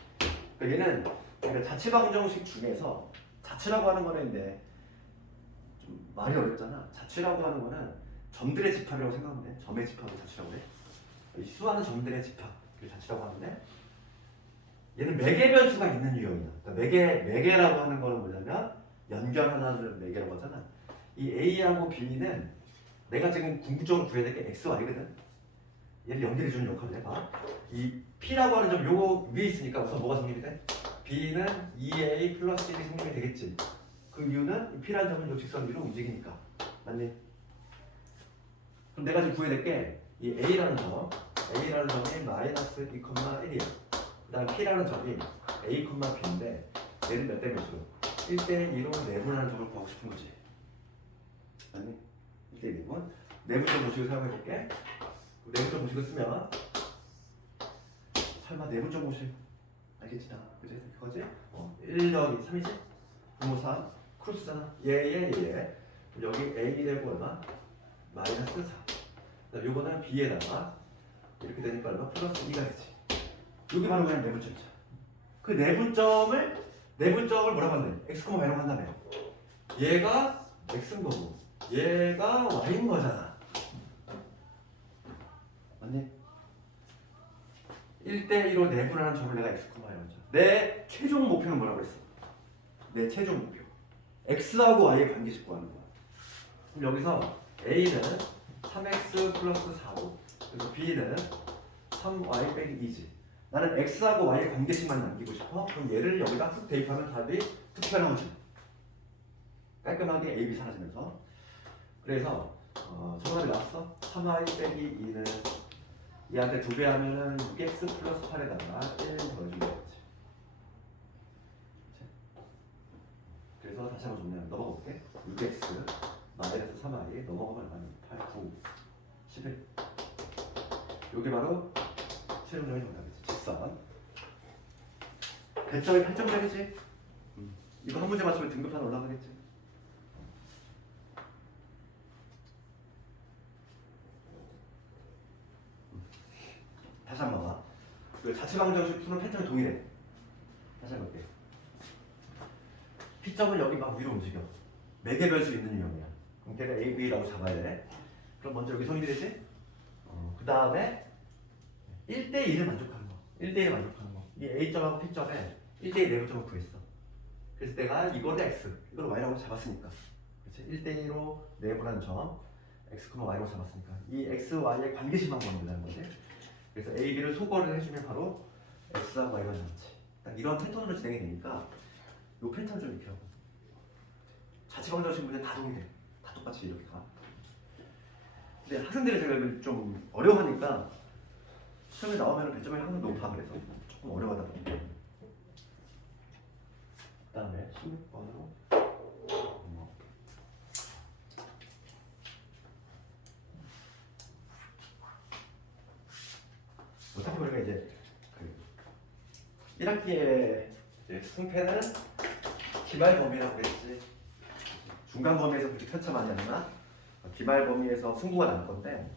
그러니까 얘는 그러니까 자체방정식 중에서 자체라고 하는 거는 이제 좀 말이 어렵잖아. 자체라고 하는 거는 점들의 집합이라고 생각하면 돼. 점의 집합을 자체라고 해. 수많은 점들의 집합을 자체라고 하는데 얘는 매개 변수가 있는 유형이야. 그러니까 매개라고 하는 거는 뭐냐면 연결 하나를 매개라고 하잖아. 이 A하고 B는 내가 지금 궁극적으로 구해야 될 게 X, Y거든. 얘를 연결해주는 역할을 해봐. 이 P라고 하는 점 요거 위에 있으니까 우선 뭐가 성립이 돼? B는 2A 플러스 1이 성립이 되겠지. 그 이유는 P라는 점은 요 직선 위로 움직이니까. 맞니? 그럼 내가 지금 구해야 될 게 이 A라는 점이 마이너스 2,1이야. 그 다음 P라는 점이 A, B인데 얘는 몇 대 몇으로? 1대2로 내분하는 점을 구하고 싶은 거지. 맞니? 1대2분 내분점 공식을 사용해볼게. 내분점 공식을 쓰면 설마 내분점 공식 알겠지 나? 그지? 그거지? 1 더하기 3이지? 분모 3 크로스잖아. 얘 여기 A 되고 얼마? 마이너스 4. 요거는 B에다가 이렇게 되니까 얼마? 플러스 2가 되지. 여기 바로 그냥 내분점이죠. 그 내분점을 뭐라고 한대? x, y라고 한다며. 얘가 x인 거고 얘가 y인 거잖아. 맞니? 1대1로 내분하는 점을 내가 x, y라고 하죠. 내 최종 목표는 뭐라고 했어? 내 최종 목표 x하고 y의 관계식 구하는 거야. 그럼 여기서 A는 3x 플러스 4고 그리고 B는 3y 빼기 2지. 나는 x하고 y의 관계식만 남기고 싶어. 그럼 얘를 여기다 훅 대입하면 답이 툭 튀어나오지. 깔끔하게 a, b 사라지면서. 그래서 정답이 나왔어. 3y 빼기 2는 얘한테 2배 하면은 6x 플러스 8에다가 1 더해주면 되겠지. 그래서 다시 한번 정리하면 넘어가볼게. 6x 마이너스 3y 넘어가면 얼마니? 8, 9, 11. 요게 바로 최종적인 정답이지. 직선. 배점이 8점짜리지? 이거 한 문제 맞추면 등급 하나 올라가겠지. 다시 한번 봐. 그 자체방정식 푸는 패턴이 동일해. 다시 한번 볼게. P점은 여기 막 위로 움직여. 매개 변수 있는 유형이야. 그럼 걔가 A, B라고 잡아야 돼. 그럼 먼저 여기 성립이 되지? 그 다음에 1대1을 만족하는 거. 1대1을 만족하는 거. 이 A점하고 P점에 1대1 내부점을 구했어. 그래서 내가 이거를 X, 이거를 Y라고 잡았으니까. 그렇지? 1대1로 내부라는 점, X, Y라고 잡았으니까. 이 X, Y의 관계식만 구하면 된다는 거지. 그래서 A, B를 소거를 해주면 바로 X하고 Y가 나왔지. 딱 이런 패턴으로 진행이 되니까 이 패턴 좀 익히라고. 자체방정식 문제는 다 동일해. 다 똑같이 이렇게 가. 근데 학생들이 제가 좀 어려워하니까 시험에 나오면 배점이 항상 높아. 그래서 조금 어려워하다 보니까. 그 다음에 16번으로 어떻게 보면 이제 1학기에 승패는 기말 범위라고 그랬지. 중간 범위에서 그렇게 편차 많이 하나 기말 범위에서 승부가 날 건데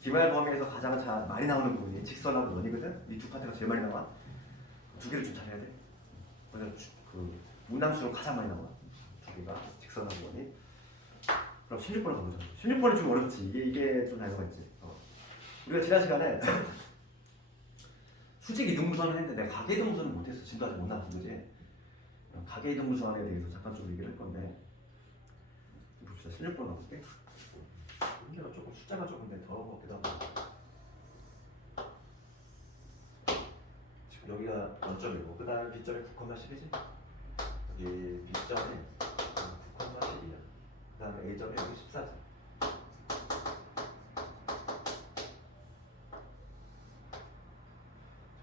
기말 범위에서 가장 많이 나오는 부분이 직선하고 원이거든. 이 두 파트가 제일 많이 나와. 두 개를 좀 잘해야 돼. 그래서 그 문항수로 가장 많이 나와. 두 개가 직선하고 원이. 그럼 16번을 가보자. 16번이 좀 어렵지. 이게 좀 난이도가 있지. 우리가 지난 시간에 수직 이등분선을 했는데 내가 가계 이등분선을 못했어. 지금도 아직 못 나왔던 거지. 가계 이등분선에 대해서 잠깐 좀 얘기를 할 건데 봅시다. 16번 가볼게. 문제가 조금 숫자가 조금 더러운 것 같기도 하고 지금 여기가 0점이고 그 다음에 B점이 9,10이지? 여기 B점이 9,10이야. 그 다음에 A점이 여기 14지.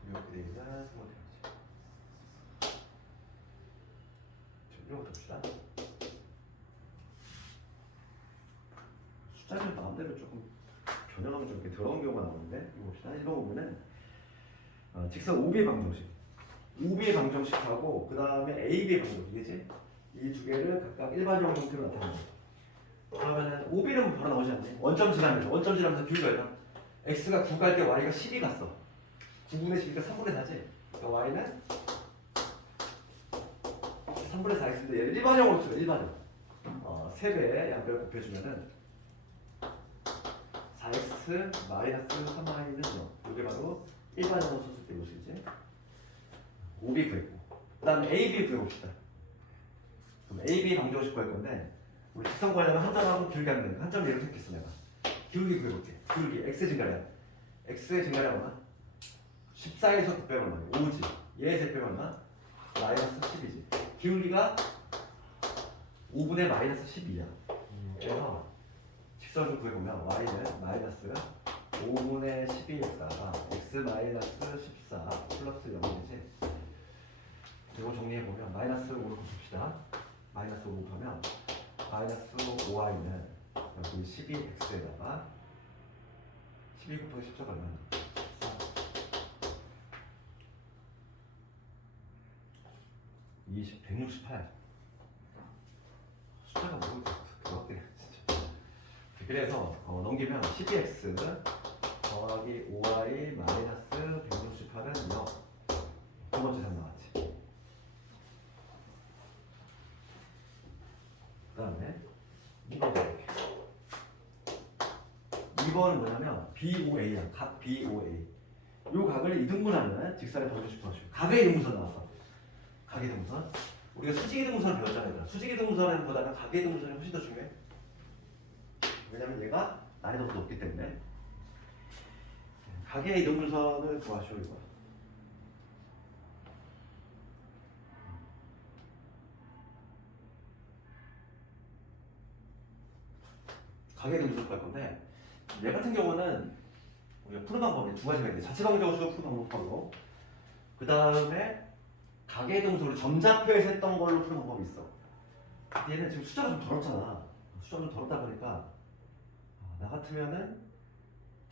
이렇게 되면 스몰 되지. 이런 것도 봅시다. 숫자를 마음대로 조금 변형하면 좀 이렇게 더러운 경우가 나오는데 이거 봅시다. 1번 부분은 직선 OB의 방정식, OB의 방정식하고 그 다음에 AB의 방정식이지. 이 두 개를 각각 일반형 형태로 나타내는 거죠. 그러면은 OB는 바로 나오지 않네. 원점 지나면서 비율이 얼마? X가 9 갈 때 Y가 12 갔어. 9분의 12가 3분의 4지. 그러니까 Y는 3분의 4X인데 얘를 일반형으로 써요. 일반형. 3배 양변 곱해주면은 4x 마이너스 3y는 0. 이게 바로 일반형으로 썼을 때 모습이지. OB 구했고 그 다음에 AB 구해봅시다. 그럼 AB 방정식 구할 건데 우리 직선 구하려면 한 점하고 기울기 하면 되니까 한 점 예로 택했어 내가. 기울기 구해볼게. 기울기 x의 증가량. x의 증가량 얼마? 14에서 900 얼마? 5지. 얘에서 100 얼마? 마이너스 10이지. 기울기가 5분의 마이너스 12야. 그래서 직선을 구해보면 y는 마이너스 5분의 12에다가 x 마이너스 14 플러스 0이지. 이거 정리해보면 마이너스 5로 곱합시다. 마이너스 5 곱하면 마이너스 5y는 여기 12x에다가 12 곱하기 14가 얼마나? 168. 숫자가 뭐고 그것들이 진짜. 그래서 넘기면 12x 더하기 5y 마이너스 168은 0. 두 번째 상 나왔지. 그 다음에 2번 이렇게. 2번은 뭐냐면 BOA야. 각 BOA. 요 각을 이등분하는 직선의 방정식 도와줘. 각의 이등분선 나왔어. 각의 이등분선. 우리가 수직 이등분선을 배웠잖아요. 수직 이등분선보다는 각의 이등분선이 훨씬 더 중요해. 왜냐면 얘가 난이도가 높기 때문에. 가계의 이등분선을 구하시오 이거. 가계의 이등분선 구할 건데 얘 같은 경우는 우리가 푸는 방법이 두 가지가 있는데 자취방정식으로 푸는 방법하고 그 다음에 가계의 등분선을 점자표에서 했던 걸로 푸는 방법이 있어. 얘는 지금 숫자가 좀 더럽잖아. 숫자가 좀 더럽다 보니까 나 같으면은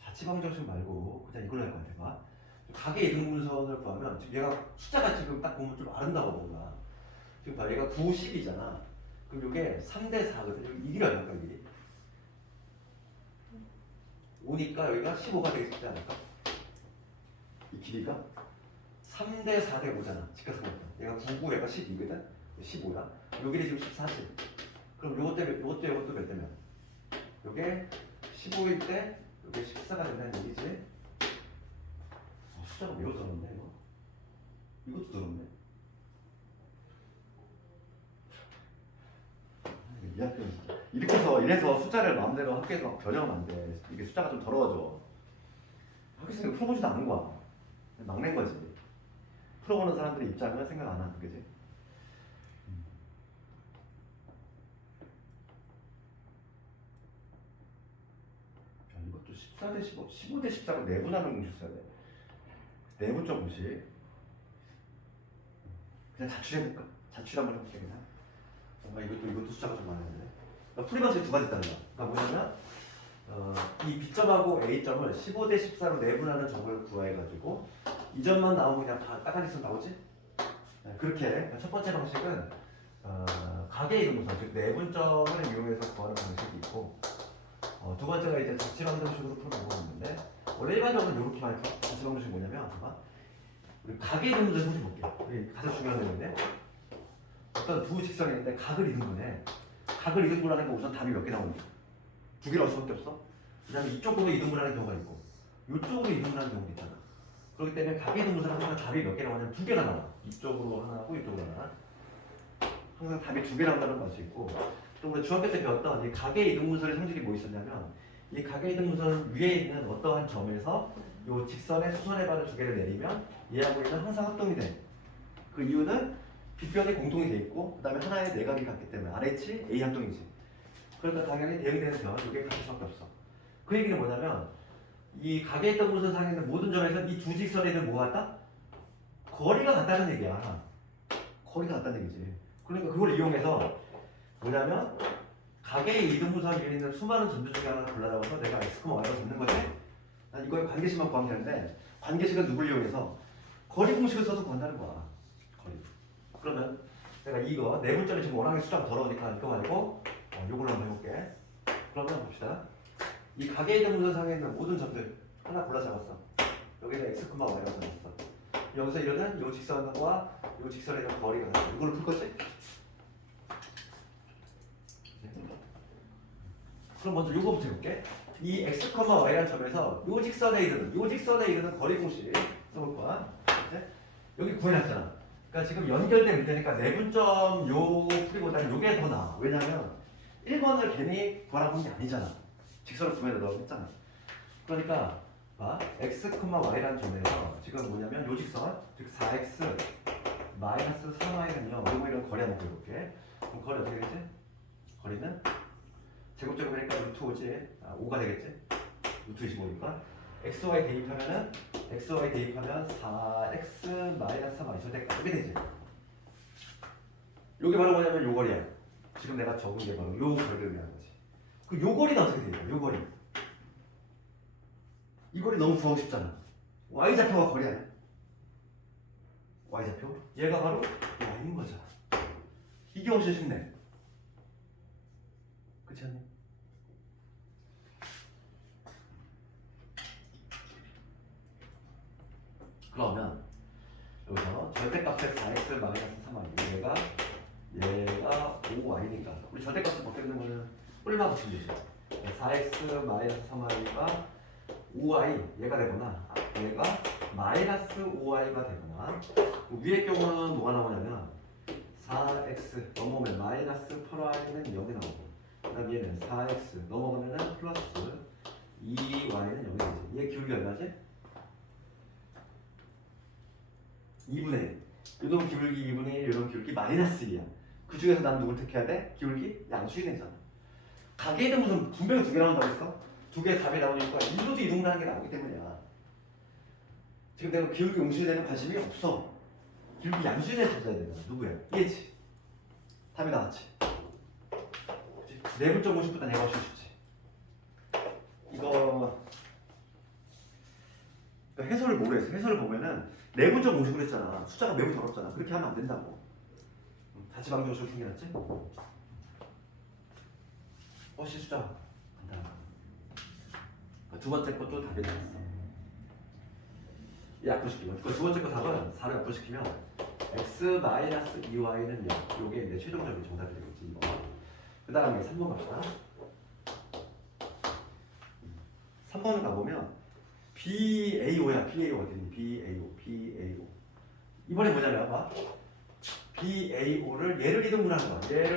자취방정식 말고 그냥 이걸로 할 것 같아. 봐. 가계의 이등분선을 구하면 지금 얘가 숫자가 지금 딱 보면 좀 아름다워 뭔가. 지금 봐 얘가 9, 10이잖아. 그럼 이게 3대 4거든. 여기 이 길이 얼마일까 이 길이? 5니까 여기가 15가 되겠지 않을까? 이 길이가 3대 4대 5잖아. 직각삼각형. 얘가 9, 9, 얘가 12거든. 15야. 요 길이 지금 14지. 그럼 요것도 몇 대면? 요게 15일 때 요게 14가 된다는 얘기지. 숫자가 매우 더럽네 이거. 이것도 더럽네. 이래서 숫자를 마음대로 학교에서 막 변형하면 안 돼. 이게 숫자가 좀 더러워져. 학교에서 이거 풀어보지도 않은 거야. 막 낸 거지. 풀어보는 사람들의 입장은 생각 안 하는 거지. 이것도 14대 15, 15대 14로 내분하는 공식 써야 돼. 내분적 공식. 그냥 자취해볼까? 자취를 한번 해볼게 그냥. 뭔가 이것도 숫자가 좀 많은데. 그러니까 풀이 방식이 두 가지 있다는 거야. 그러니까 뭐냐면 이 B점하고 A점을 15대 14로 내분하는 점을 구해가지고 이 점만 나오면 그냥 다 따가리수로 나오지? 네, 그렇게 그러니까 첫 번째 방식은 가계 이등분선, 즉 내분점을 이용해서 구하는 방식이 있고 두 번째가 이제 자취방정식으로 푸는 방법이 있는데 원래 일반적으로 이렇게 많이 풀어. 자취방정식이 뭐냐면 우리 가계 이등분선 솔직히 볼게요. 이게 가장 중요한 내용인데 어떤 두 직선이 있는데 각을 이등분해. 각을 이등분하는 거 우선 답이 몇 개 나오는지 두 개를 얻을 수밖에 없어. 그 다음에 이쪽으로 이등분하는 경우가 있고 이쪽으로 이등분하는 경우가 있잖아. 그렇기 때문에 가계 이등분선 하면 답이 몇 개 나오냐면 두 개가 나와. 이쪽으로 하나고 이쪽으로 하나. 항상 답이 두 개 나온다는 것이 있고 또 우리 중학교 때 배웠던 이 가계 이등분선의 성질이 뭐 있었냐면 이 가계 이등분선 위에 있는 어떠한 점에서 이 직선의 수선의 반을 두 개를 내리면 얘하고 얘는 항상 합동이 돼. 그 이유는 빗변이 공통이 돼 있고 그 다음에 하나의 내각이 같기 때문에 RH A 합동이지. 그러니까 당연히 대응되는 점 이게 같을 수밖에 없어. 그 얘기는 뭐냐면 이 가계 이등분선 상에 있는 모든 점에서 이 두 직선에 있는 뭐가 같다? 거리가 같다는 얘기야. 거리가 같다는 얘기지. 그러니까 그걸 이용해서 뭐냐면 가계의 이등분선 위에 있는 수많은 점들 중에 하나를 골라잡아서 내가 X, Y로 잡는 거지. 난 이거의 관계식만 구하면 되는데 관계식은 누굴 이용해서 거리 공식을 써서 구한다는 거야. 거리. 그러면 내가 이거 내분점이 지금 워낙에 숫자가 더러우니까 이거 말고 요걸로 한번 해볼게. 그러면 봅시다. 이 가계의 이등분선 상에 있는 모든 점들 하나 골라 잡았어. 여기는 X, Y라고 잡았어. 여기서 이러는 요 직선과 요 직선에 있는 거리가 같아. 이걸로 풀 거지? 그럼 먼저 요거부터 해볼게. 이 x, y라는 점에서 요 직선에 이르는 거리 공식 써볼 거야. 네? 여기 구해놨잖아. 그러니까 지금 연결된 밑에니까 내분점 요 풀이보다는 요게 더 나아. 왜냐면 1번을 괜히 구하라고 한 게 아니잖아. 직선을 구해내라고 했잖아. 그러니까 봐. x, y라는 점에서 지금 뭐냐면 요 직선, 즉 4x 마이너스 3y는요. 요거 이런 거리 한번 구해볼게. 그럼 거리 어떻게 되겠지? 거리는 제곱제곱 하니까 루트 5지. 5가 되겠지? 루트 25니까 xy 대입하면 4x 마이너스 3y 절대값 이게 되지. 요게 바로 뭐냐면 요 거리야. 지금 내가 적은 게 바로 요 거리를 의미하는 거지. 그 요 거리는 어떻게 되냐? 요 거리. 이 거리 너무 구하고 싶잖아. y좌표가 거리 아니야? y좌표? 얘가 바로 y인 거잖아. 이게 훨씬 쉽네. 그렇지 않니? 그러면 여기서 절대값의 4x 마이너스 3y 얘가 5y니까 우리 절대값을 어떻게 되는 거는 뿔만 붙이면 되죠. 4x 마이너스 3y가 5y 얘가 되거나 얘가 마이너스 5y가 되거나 위의 경우는 뭐가 나오냐면 4x 넘어오면 마이너스 8y는 0이 나오고 그럼 얘는 4x 넘어가면은 플러스 2y는 0이 되지. 얘 기울기 얼마지? 2분의 1. 요놈 기울기 2분의 1, 요놈 기울기 마이너스 2야. 그 중에서 난 누굴 택해야 돼? 기울기 양수인이잖아. 가계에는 무슨 분명히 두 개 나온다고 했어? 두 개 답이 나오니까 일로도 이동을 하는 게 나오기 때문이야. 지금 내가 기울기 음수에 대한 관심이 없어. 기울기 양수에 대해 찾아야 되는 거야. 누구야? 얘지. 답이 나왔지. 내분적 공식보다 내가 훨씬 쉽지. 이거 해설을 뭐로 했어? 해설을 보면은 내분적 공식으로 했잖아. 숫자가 매우 더럽잖아. 그렇게 하면 안 된다고. 다시 방정식으로 생겨났지? 훨씬 숫자가 간단하다. 두 번째 것도 답이 나왔어. 이 약분시키면 두 번째 거 답은 4로 약분시키면 x-2y는 0. 요게 내 최종적인 정답이 되겠지. 그 다음에 3번 갑시다. 3번을 가보면 BAO야. BAO 어디니? BAO. 이번에 뭐냐면 봐. BAO를 얘를 이등분하는 거야. 얘를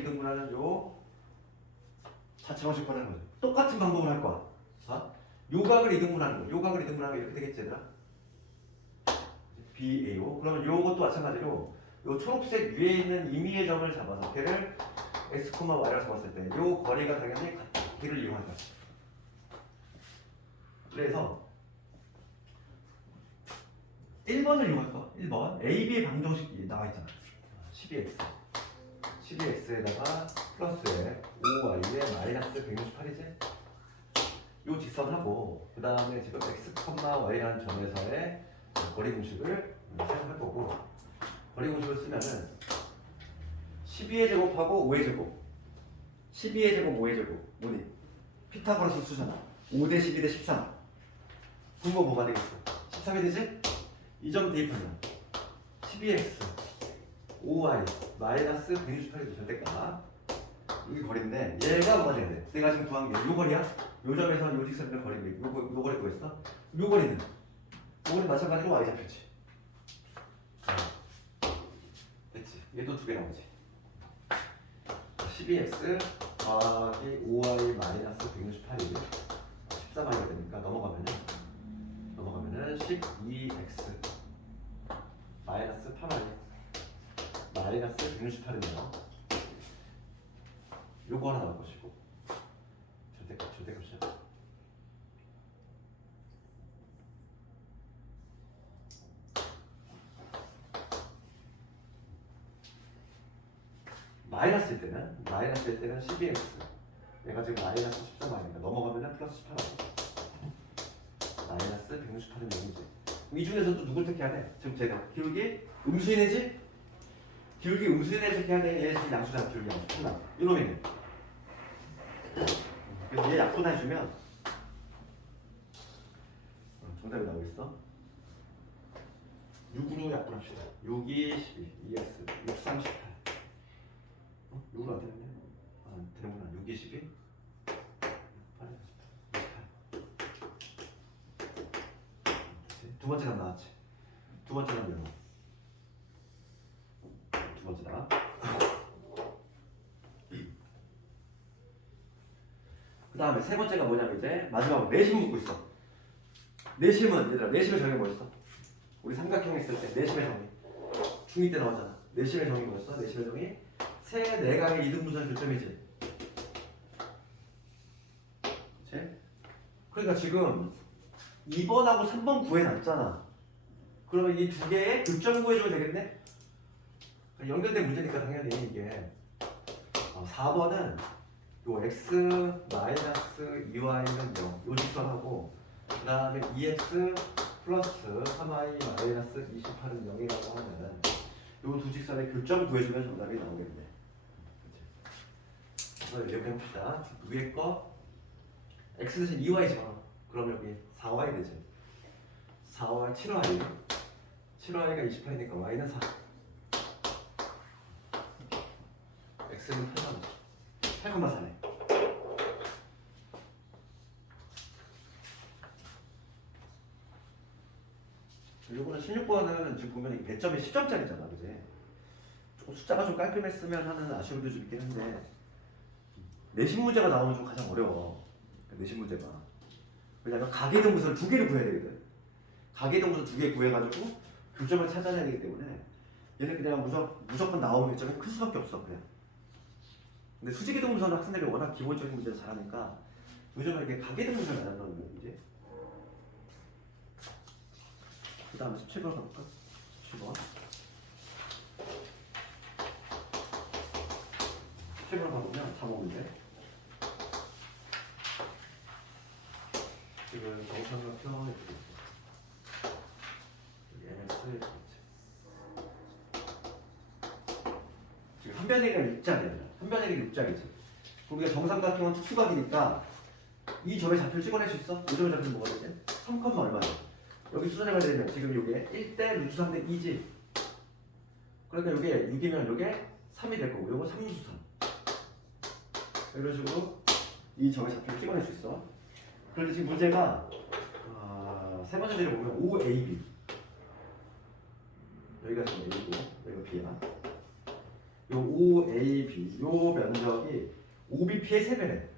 이등분하는 요 자체방식 하는 거죠. 똑같은 방법을 할 거야. 요각을 이등분하는 거. 요각을 이등분하면 이렇게 되겠지, 얘들아? BAO. 그러면 요것도 마찬가지로 요 초록색 위에 있는 임의의 점을 잡아서 걔를 x, y라고 잡았을 때 요 거리가 당연히 같다. 걔를 이용할 거야. 그래서 1번을 이용할 거야. 1번. AB의 방정식이 나와 있잖아. 12x에다가 플러스에 5y에 마이너스 168이지? 요 직선하고 그 다음에 지금 x, y라는 점에서의 거리 공식을 사용할 거고, 거리 공식을 쓰면은 12의 제곱하고 5의 제곱, 12의 제곱, 5의 제곱 뭐니? 피타고라스 수잖아. 5대 12 대 13. 분모 뭐가 되겠어? 13이 되지? 이 점 대입하면 12x 5y 마이너스 168이 절대값. 여기 거리인데 얘가 뭐가 돼야 돼? 내가 지금 구한 게 요 거리야? 요 점에서 요 직선의 거리인데 요 거리 구했어? 요 거리는 마찬가지로 y 잡혔지. 됐지? 얘도 두 개 나오지. 12x 더하기 5y 마이너스 168이 14y가 되니까 넘어가면은 12x 마이너스 8y 마이너스 168이네요. 요거 하나 나올 것이고 절대값이야. 마이너스일 때는 12x 얘가 지금 마이너스 13y니까 넘어가면 플러스 18y 마이너스 168은 0이지. 이 중에서도 누굴 택해야 돼? 지금 제가 기울기 음수인이지? 기울기 음수인을 택해야 돼? 얘 지금 양수잖아. 기울기 양수. 이놈이네. 그래서 얘 약분해주면 정답이 나오겠어? 6으로 약분합시다. 6, 2, 12, 2x, 6, 3, 18. 6으로 안 되는데? 되는구나. 6, 2, 12. 8, 18. 두 번째 답 나왔지? 두 번째 답 외워. 두 번째 답. 그 다음에 세 번째가 뭐냐면 이제 마지막으로 내심 묻고 있어. 내심은 얘들아, 내심의 정의 뭐였어? 우리 삼각형 했을 때 내심의 정의 중2 때 나왔잖아. 내심의 정의 뭐였어? 내심의 정의 세 내각의 이등분선 교점이지. 그치? 그러니까 지금 2번하고 3번 구해놨잖아. 그러면 이 두 개의 교점 구해주면 되겠네? 연결된 문제니까 당연히 이게 4번은 요 x 마이너스 2y는 0, 요 직선하고 그 다음에 2x 플러스 3y 마이너스 28은 0이라고 하면은 요 두 직선의 교점 구해주면 정답이 나오겠네. 그래서 이렇게 해봅시다. 위에 거 x 대신 2y잖아. 그럼 여기 4y 되지. 4y 7y 7y가 28이니까 y는 4. x는 8,4네. 요거는 16번은 지금 보면 배점이 10점짜리잖아, 그지? 조금 숫자가 좀 깔끔했으면 하는 아쉬움도 좀 있긴 한데 내신 문제가 나오면 좀 가장 어려워. 내신 문제가. 왜냐면 가계등분선 두 개를 구해야 되거든. 가계등분선 두 개 구해가지고 교점을 찾아내야 되기 때문에 얘는 그냥 무조건 나오는 교점이 클 수밖에 없어. 그냥. 근데 수직이동분선 학생들이 워낙 기본적인 문제를 잘하니까 요즘은 이렇게 가계등분선을 안 한다는 거예요. 이제. 그 다음에 17번 가볼까? 17번. 17번 가보면 다 오는데 지금 정삼각형 이렇게 있어. 여기 MS 이렇게 있지. 지금 한 변에가 6자리야. 한 변에가 6자리지. 우리가 정삼각형은 특수각이니까 이 점의 좌표를 찍어낼 수 있어? 이 점의 좌표는 뭐가 되지? 3, 얼마야? 여기 수선해가 되면 지금 요게 1대 루트 3대 2지. 그러니까 요게 6이면 요게 3이 될 거고 요거 3루트 3. 이런 식으로 이 점의 좌표를 찍어낼 수 있어. 그런데 지금 문제가 세 번째 줄에 보면 OAB 여기가 지금 A고 여기가 B야. 요 OAB 요 면적이 OBP의 3배래.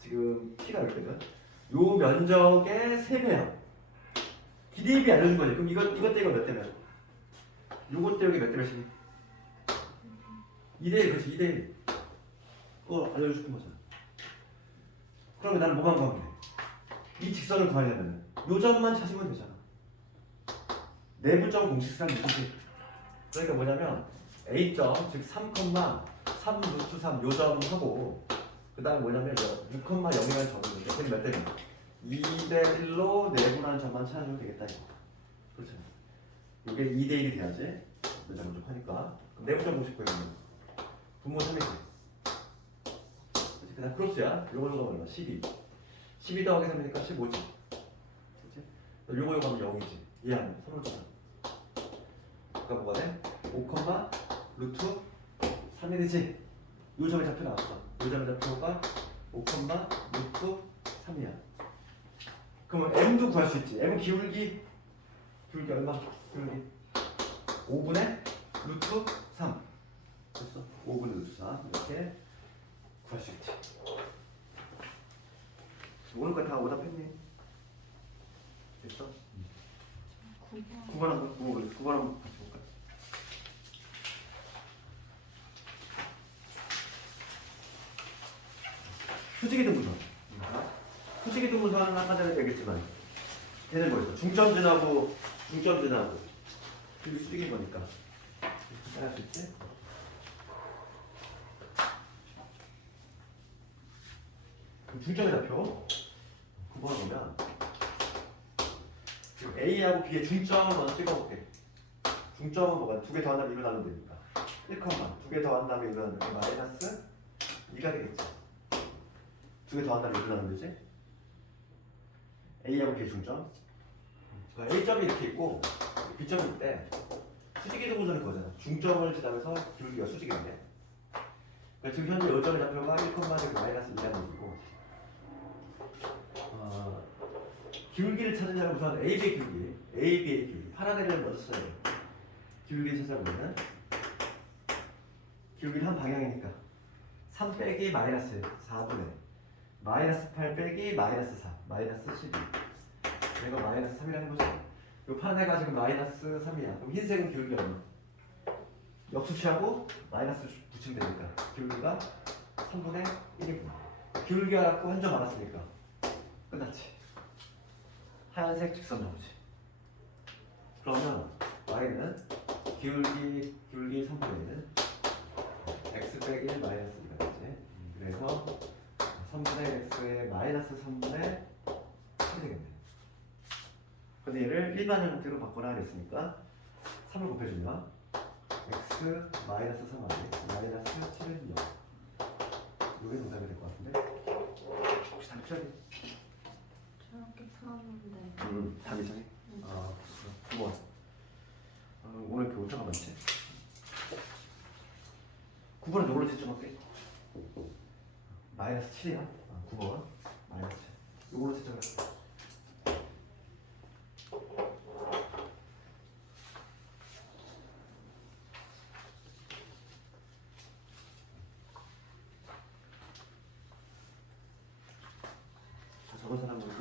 지금 P가 있거든. 요 면적의 3배야. 기대입이 알려준 거지. 그럼 이것 때 이거 몇 대면? 요것 때 여기 몇 대면씩? 2대1 그렇지 2대1 그거 알려주는 거잖아. 그러면 나는 뭐만 구하면 돼? 이 직선을 구하려면 요 점만 찾으면 되잖아. 내부점 공식상 이거지. 그러니까 뭐냐면 A점 즉 3, 3 루트 3 요 점하고 그 다음에 뭐냐면 6, 0이라는 점을 주는데 그게 몇 대면? 2대1로 내분하는 점만 찾아주면 되겠다 이거. 그렇죠. 이게 2대1이 돼야지. 내가 먼저 하니까 내부점 공식 구해보면 분모 3이지. 그 다음 크로스야. 요거 얼마? 12 더하기 3이니까 15지. 그치? 요거 하면 0이지. 이해하면 3을 쳐. 그러니까 뭐가 돼? 5, 루트 3이 되지. 요 점의 좌표 나왔어. 요 점의 좌표가 5, 루트 3이야. 그러면 m도 구할 수 있지. m 기울기 얼마? 기울기 5분의 루트 3 됐어? 5분의 루트 3 이렇게 구할 수 있지. 오늘까지 다 오답했니? 됐어? 9번 한번 보고 9번 한번 볼까? 수직이등분선. 수직이등분선은 아까 전에 얘기했지만 얘는 뭐 있어? 중점 지나고 여기 수직인 거니까 따라할 수 있지? 그럼 중점의 좌표 9번 보면 A하고 B의 중점을 먼저 찍어볼게. 중점은 뭐가? 두 개 더한 다음에 1로 나누면 되니까 1, 두 개 더한 다음에 1로 나누면 마이너스 2가 되겠지. 두 개 더한 다음에 1로 나누면 되지. A하고 B의 중점. A점이 이렇게 있고 B점이 있대. 수직이등분선이 그거잖아. 중점을 지나면서 기울기가 수직인데. 그러니까 지금 현재 요점의 좌표가 1, 마이너스 2라는 얘기고 기울기를 찾으려면 우선 AB의 기울기 파란 애를 먼저 써야 돼. 기울기를 찾아보면 기울기는 한 방향이니까 3 빼기 마이너스 4분의 마이너스 8 빼기 마이너스 4 마이너스 12 얘가 마이너스 3이라는 거죠. 이 파란 애가 지금 마이너스 3이야. 그럼 흰색은 기울기 얼마? 역수 취하고 마이너스 붙이면 되니까 기울기가 3분의 1이구나. 기울기 알았고 한 점 알았으니까 끝났지. 하얀색 직선 나오지. 그러면 y는 기울기 3분의 1은 x 빼기 1 마이너스 2가 되지. 그래서 3분의 x의 마이너스 3분의 7이 되겠네. 근데 얘를 일반형 형태로 바꿔라 그랬으니까 3을 곱해주면 x 마이너스 3하고 마이너스 7은 0. 이게 정답이 될 것 같은데? 혹시 답 필요해? 저렇게 풀었는데. 답 이상해? 아, 9번. 오늘 이렇게 오차가 많지? 9번은 요걸로 채점할게. 마이너스 7이야. 9번. 마이너스 7. 요걸로 채점할게.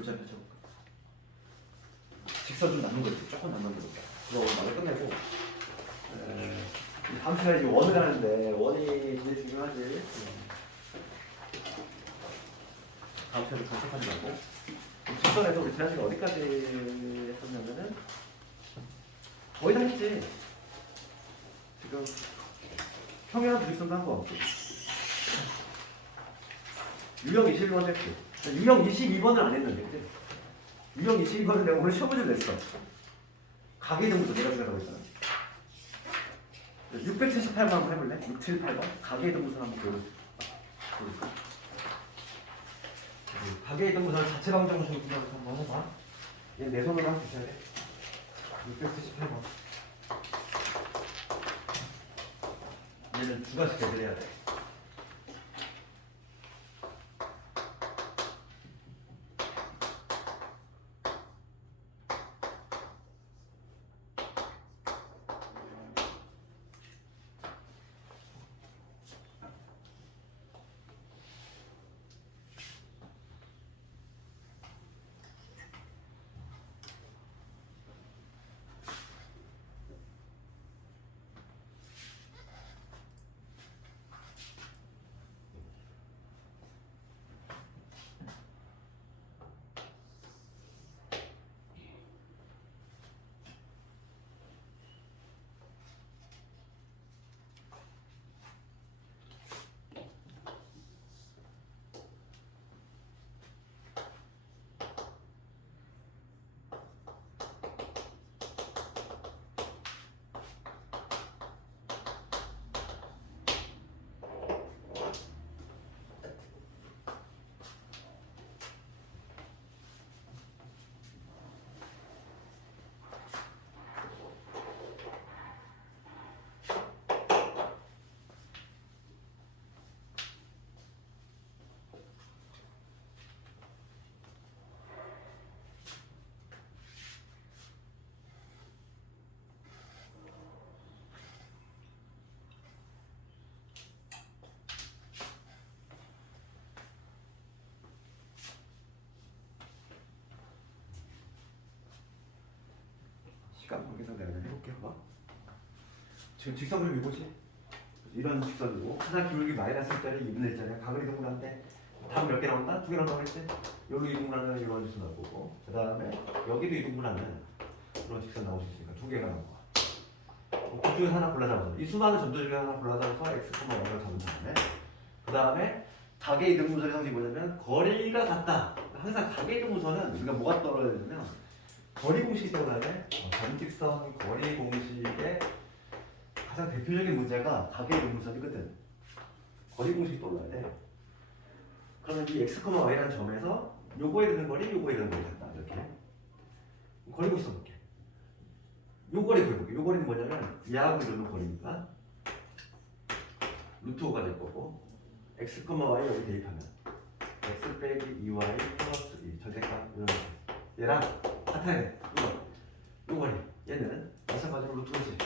문자 펼쳐볼까? 직선 좀 남는 거 있지? 조금 남는 거 볼까? 그거 말을 끝내고 다음 시간에 이제 원을 하는데 원이 제일 중요하지. 다음 시간에 검색하지 말고 직선에서 우리 지난 시간 어디까지 했었냐면은 거의 다 했지. 지금 평행한 부직선도 한 거 없고 유형 21번 했지. 유형 22번은 안 했는데 그치? 유형 22번은 내가 오늘 시험 문제를 냈어. 가계등부터 내가 주라고 했잖아. 678번 한번 해볼래? 678번 가계등부선 한번 보여줄까? 가계등부선 자체 방정식으로 풀어서 한번 해봐. 얘 내 손으로 한번 주셔야 돼. 678번 얘는 주가식 배분해야 돼. 시간 관계상 내가 그냥 해볼게. 봐봐. 지금 직선 그림 이거지? 이런 직선이고 하나 기울기 마이너스 1짜리 2분의 1짜리 각을 이동분한데 답 몇 개 나온다? 2개 나온다고 했지? 여기 이동분하는 이런 직선 나올 거고 그 다음에 여기도 이동분하는 그런 직선 나올 수 있으니까 2개가 나온 거야. 그 중에서 하나 골라잡아서 이 수많은 점들 중에 하나 골라잡아서 x, y를 잡은 다음에 그 다음에 각의 이등분선의 성질이 뭐냐면 거리가 같다. 항상 각의 이등분선은 우리가 뭐가 떨어야 되냐면 거리 공식이 떠올라야 돼. 전직선 거리 공식의 가장 대표적인 문제가 각의 이등분선이거든. 거리 공식이 떠올라야 돼. 그러면 이 x, y라는 점에서 요거에 드는 거리, 요거에 드는 거리 같다. 이렇게 거리 공식 써볼게. 요 거리 그려볼게. 요 거리는 뭐냐면 얘하고 이러는 거리니까 루트 5가 될 거고 x, y 여기 대입하면 x 빼기 2y 플러스 2 절대값 이런 거 얘랑 같아야 돼. 요 거리 얘는 마찬가지로 루트 5지.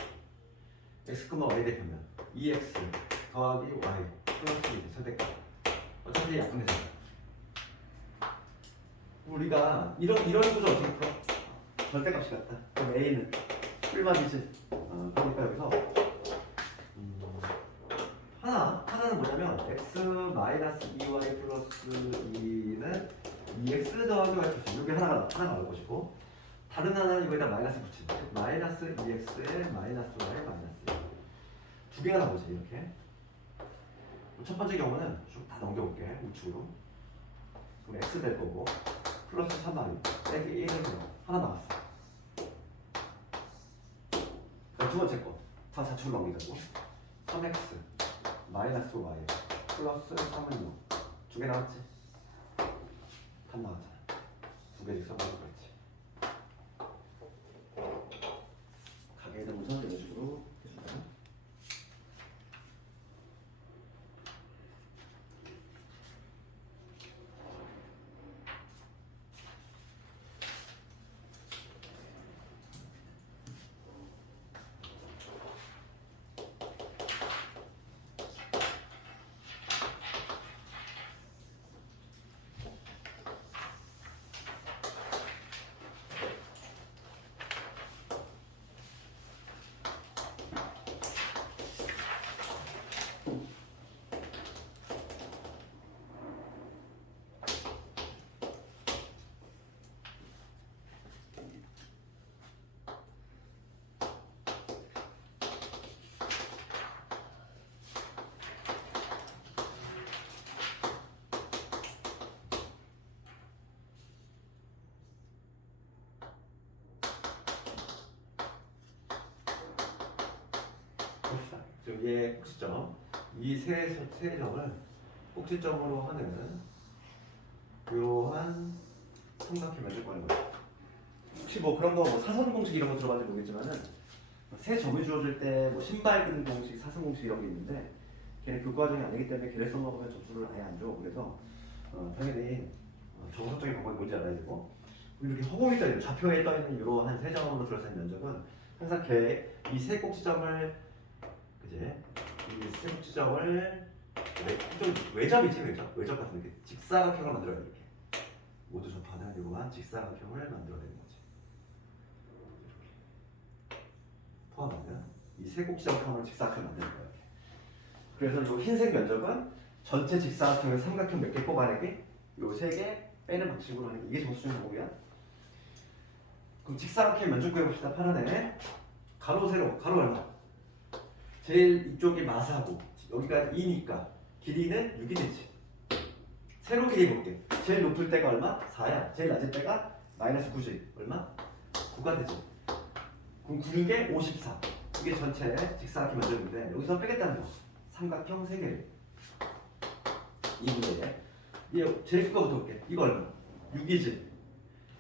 x, y 대입하면 2x 더하기 y 플러스 2 절대값 어차피 약분되잖아. 우리가 이런 구조 어떻게 풀어? 절대값이 같다. 그럼 a는 꿀맛이지. 그러니까 여기서 하나는 뭐냐면 x 마이너스 2y 플러스 2는 2x 더하기 y 플러스 2 이게 하나가 나올 것이고 다른 하나는 이거에다 마이너스 붙이는 거지. 마이너스 2x에 마이너스 y 마이너스 2 두 개가 나오지 이렇게. 첫 번째 경우는 쭉 다 넘겨볼게 우측으로. 그럼 x 될 거고 플러스 3y 빼기 1은 하나 나왔어. 두 번째 거 다 좌측으로 넘기자고. 3x 마이너스 y 플러스 3은 6 두 개 나왔지? 답 나왔잖아. 두 개씩 써보는 거지. 가게에다 우선 이런 식으로 해준다. 여기에 꼭지점 이 세 점을 꼭지점으로 하는 이러한 삼각형 면적관인 거예요. 혹시 뭐 그런 거 뭐 사선 공식 이런 거 들어봤는지 모르겠지만은 세 점이 주어질 때 뭐 신발 근 공식, 사선 공식 이런 게 있는데 걔는 그 과정이 아니기 때문에 걔를 써먹으면 점수를 아예 안 줘. 그래서 당연히 정석적인 방법이 뭔지 알아야 되고 이렇게 허공이 떠 있는 좌표에 떠 있는 이러한 세 점으로 둘러싼 면적은 항상 이 세 꼭지점을 그제 이 세 꼭지점을 좀 외접이지 외접 같은 게 직사각형을 만들어야 돼. 이렇게 모두 접하는 이러한 직사각형을 만들어내는 거지. 이렇게 포함하면 이 세 꼭지점을 직사각형 만드는 거야. 이렇게. 그래서 이 흰색 면적은 전체 직사각형의 삼각형 몇 개 뽑아내기 요 세 개 빼는 방식으로 하는 게 이게 점수 주는 방법이야. 그럼 직사각형 면적 구해봅시다. 파란에 가로 세로 가로 얼마? 제일 이쪽이 마사고 여기가 2니까 길이는 6이 되지. 세로 길이 볼게. 제일 높을 때가 얼마? 4야. 제일 낮을 때가 마이너스 9지. 얼마? 9가 되지. 그럼 9인 54. 이게 전체 직사각형 면적인데 여기서 빼겠다는 거. 삼각형 3개. 이 문제에 이 제일 큰 거부터 볼게. 이거 얼마? 6이지.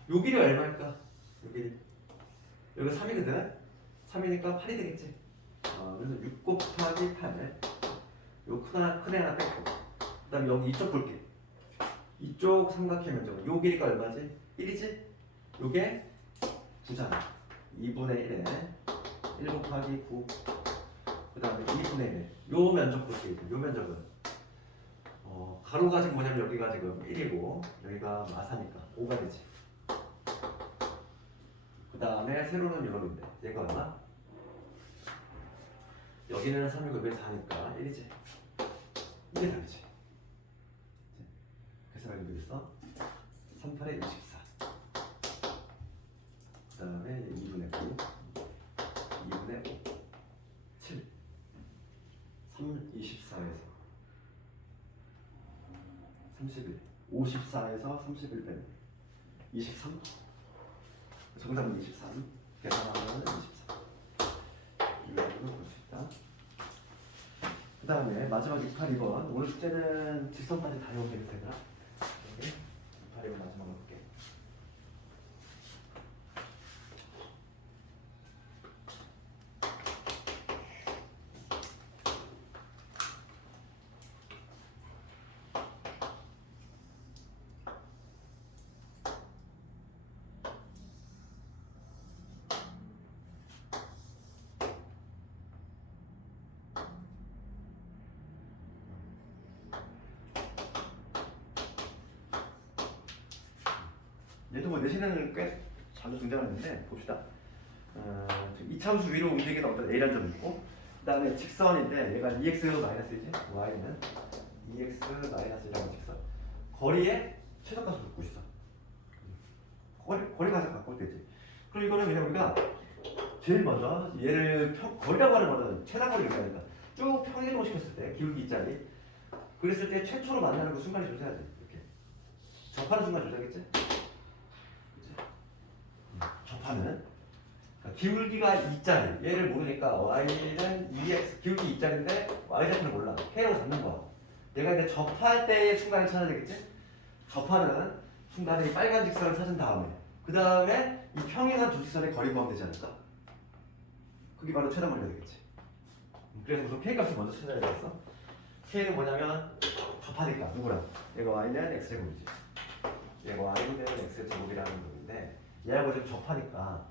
요 길이 얼마일까? 요 길이 여기가 3이거든. 3이니까 8이 되겠지. 그래서 6 곱하기 8. 요 큰 애 하나 뺐고. 그 다음에 여기 이쪽 볼게. 이쪽 삼각형 면적은 요 길이가 얼마지? 1이지? 요게 9잖아. 2분의 1에 1 곱하기 9. 그 다음에 2분의 1. 요 면적 볼게. 요 면적은 가로가 지금 뭐냐면 여기가 지금 1이고 여기가 마사니까 5가 되지. 그 다음에 세로는 요놈인데 얘가 얼마? 여기는 3이고 여기는 4니까 1이지. 이게 답이지. 그래서 여기 있어 38에 24. 그 다음에 2분의 9 2분의 5 7 3 24에서 31 54에서 31 빼면 23. 정답은 23. 계산하면 23. 이걸로 볼 수 있다. 그 다음에 마지막 682번. 오늘 숙제는 직선까지 다 외우면 되나? 여기 682번 마지막으로 볼게. 얘도 뭐 내신에는 꽤 자주 등장하는데 봅시다. 이차함수 위로 움직이는 어떤 A라는 점이 있고 그 다음에 직선인데 얘가 2x 마이너스이지 y는 2x 마이너스라는 직선 거리에 최소값을 갖고 있어. 거리 가서 갖고 되지. 그리고 이거는 그냥 우리가 제일 먼저 얘를 거리라고 하는 거는 최단거리를 얘기하니까 쭉 평행이동 시켰을 때 기울기 있자리 그랬을 때 최초로 만나는 그 순간이 존재하지. 이렇게 접하는 순간 존재하겠지? 접하는 그러니까 기울기가 2짜리 얘를 모르니까 y는 2x 기울기 2짜리인데 y좌표를 몰라. k로 잡는 거야. 얘가 이제 접할 때의 순간을 찾아야 되겠지? 접하는 순간에 이 빨간 직선을 찾은 다음에 그 다음에 이 평행한 두 직선의 거리 구하면 되지 않을까? 그게 바로 최단거리가 되겠지. 그래서 우선 k 값을 먼저 찾아야 되겠어. k는 뭐냐면 접하니까 누구랑? 얘가 y는 x제곱이지. 얘가 y는 x제곱이라는 놈인데 얘하고 지금 접하니까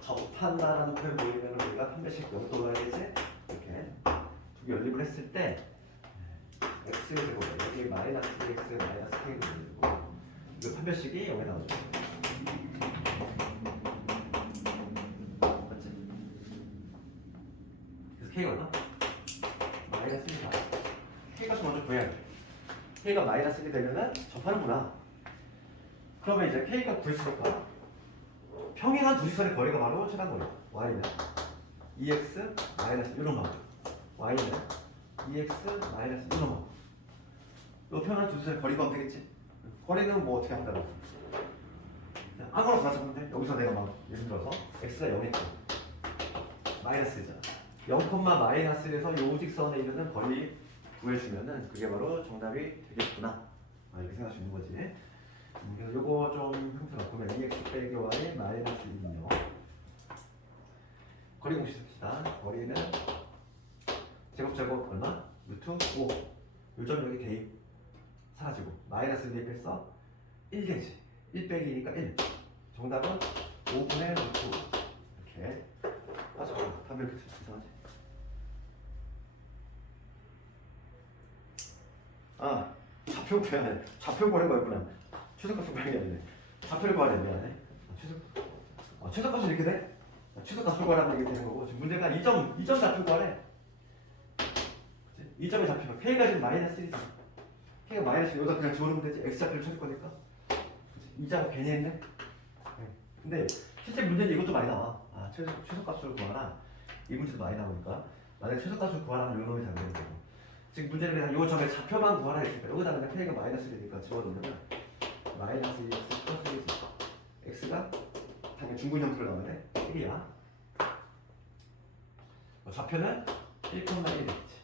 접한다라는 표현 보이면 우리가 한 배씩 영도로 해야 되지? 이렇게 두 개 연립을 했을 때 x제곱 여기 마이너스 x 마이너스 k를 연립하고 이거 한 배씩이 0에 나오죠. 맞지? 그래서 k가 얼마? 마이너스 1이다. k값을 먼저 구해야 돼. k가 마이너스 1이 되면은 접하는구나. 그러면 이제 k가 구했으니까 평행한 두 직선의 거리가 바로 최단거리. y는 2x 마이너스 1로만. y는 2x 마이너스 1로만. 이 평행한 두 직선의 거리가 어떻게 되겠지? 거리는 뭐 어떻게 한다고? 아무나 가져보면 돼. 여기서 내가 막 예를 들어서 x가 0이고 마이너스 1잖아. 0,-1에서 요 직선에 이르는 거리 구해주면은 그게 바로 정답이 되겠구나. 이렇게 생각할 수 있는 거지. 그래서 요거 좀 형태가 보면 2x 빼기 y 마이너스 1이요. 거리 공식 씁시다. 거리는 제곱 얼마? 루트 5. 요점 여기 대입 사라지고 마이너스 대입해서 1 되지. 1 빼기니까 1. 정답은 5분의 루트 5. 이렇게. 아 잠깐만. 답이 이렇게 이상하지? 아 좌표 구하래. 좌표 구하는 거였구나. 최소값을 구하는 게 아니네. 좌표를 구하래. 미안해. 최소값이 이렇게 돼? 최소값을 구하라면 이게 되는 거고 지금 문제가 2점 좌표 구하래. 2점의 좌표가 K가 지금 마이너스 1이잖아. K가 마이너스 1 여기다 그냥 집어넣으면 되지. X 좌표를 찾을 거니까. 2점 괜히 했네. 네. 근데 실제 문제는 이것도 많이 나와. 최소값을 구하라. 이 문제도 많이 나오니까 만약에 최소값을 구하라면 요 놈이 잘 되는 거고. 지금 문제는 그냥 요 점의 좌표만 구하라 했으니까 여기다 그냥 K가 마이너스 1이니까 집어넣으면 마이너스 2x 플러스 1이지. X가 당연히 중분 형태로 나오네. 1이야. 좌표는 1,1이겠지.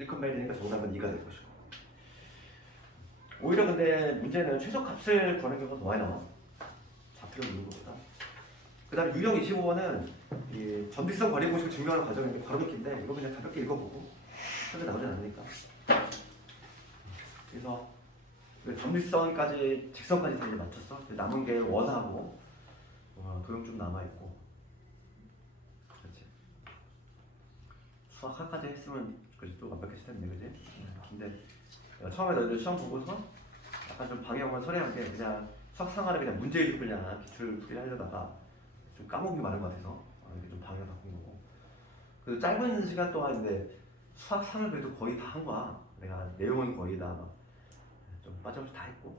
1,1이니까 정답은 2가 될 것이고. 오히려 근데 문제는 최소값을 구하는 경우가 더 많이 나와. 좌표를 누르는 것보다. 그 다음에 유형 25번은 이 전비성 거리 공식을 증명하는 과정인데 바로 느낀데 이거 그냥 가볍게 읽어보고 현재 나오지 않으니까. 그래서 전비성까지 직선까지 다 이제 맞췄어. 남은 게 원하고 도형 좀 남아있고. 그렇지. 수학학까지 했으면 그지 또 완벽했을 텐데 그지? 근데 처음에 너희들 시험 보고서 약간 좀 방향을 설해한 게 그냥 수학 상하를 그냥 문제위주 그냥 기출풀이를 하려다가 좀 까먹은 게 많은 것 같아서 이렇게 좀 방향을 바꾼 거고. 그 짧은 시간 동안인데 수학 3을 그래도 거의 다 한 거야. 내가 내용은 거의 다 좀 빠짐없이 다 했고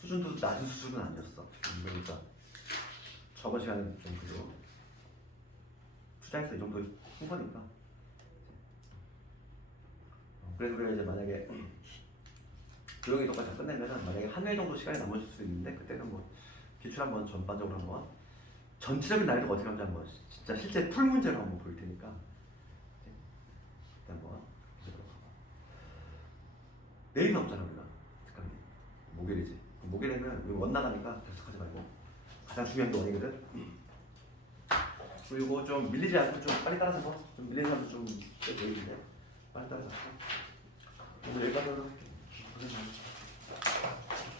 수준도 낮은 수준은 아니었어. 그러니까 저번 시간에 좀 그래도 투자해서 이 정도 한 거니까. 그래서 그래 이제 만약에 조용히 똑같이 다 끝내면은 만약에 한 회 정도 시간이 남을 수도 있는데 그때는 뭐 기출 한번 전반적으로 한번 전체적인 난이도가 어떻게 하는지 한번 진짜 실제 풀 문제로 한번 볼 테니까 일단 뭐 내일은 없잖아 우리가 잠깐 목요일이지. 목요일에는 우리 원 나가니까 계속하지 말고 가장 중요한 게 원이거든. 그리고 좀 밀리지 않고 좀 빨리 따라서 좀 밀리는 사람도 좀 보이는데 빨리 따라서 오늘 여기까지 하도록 할게. 고생 많으셨습니다.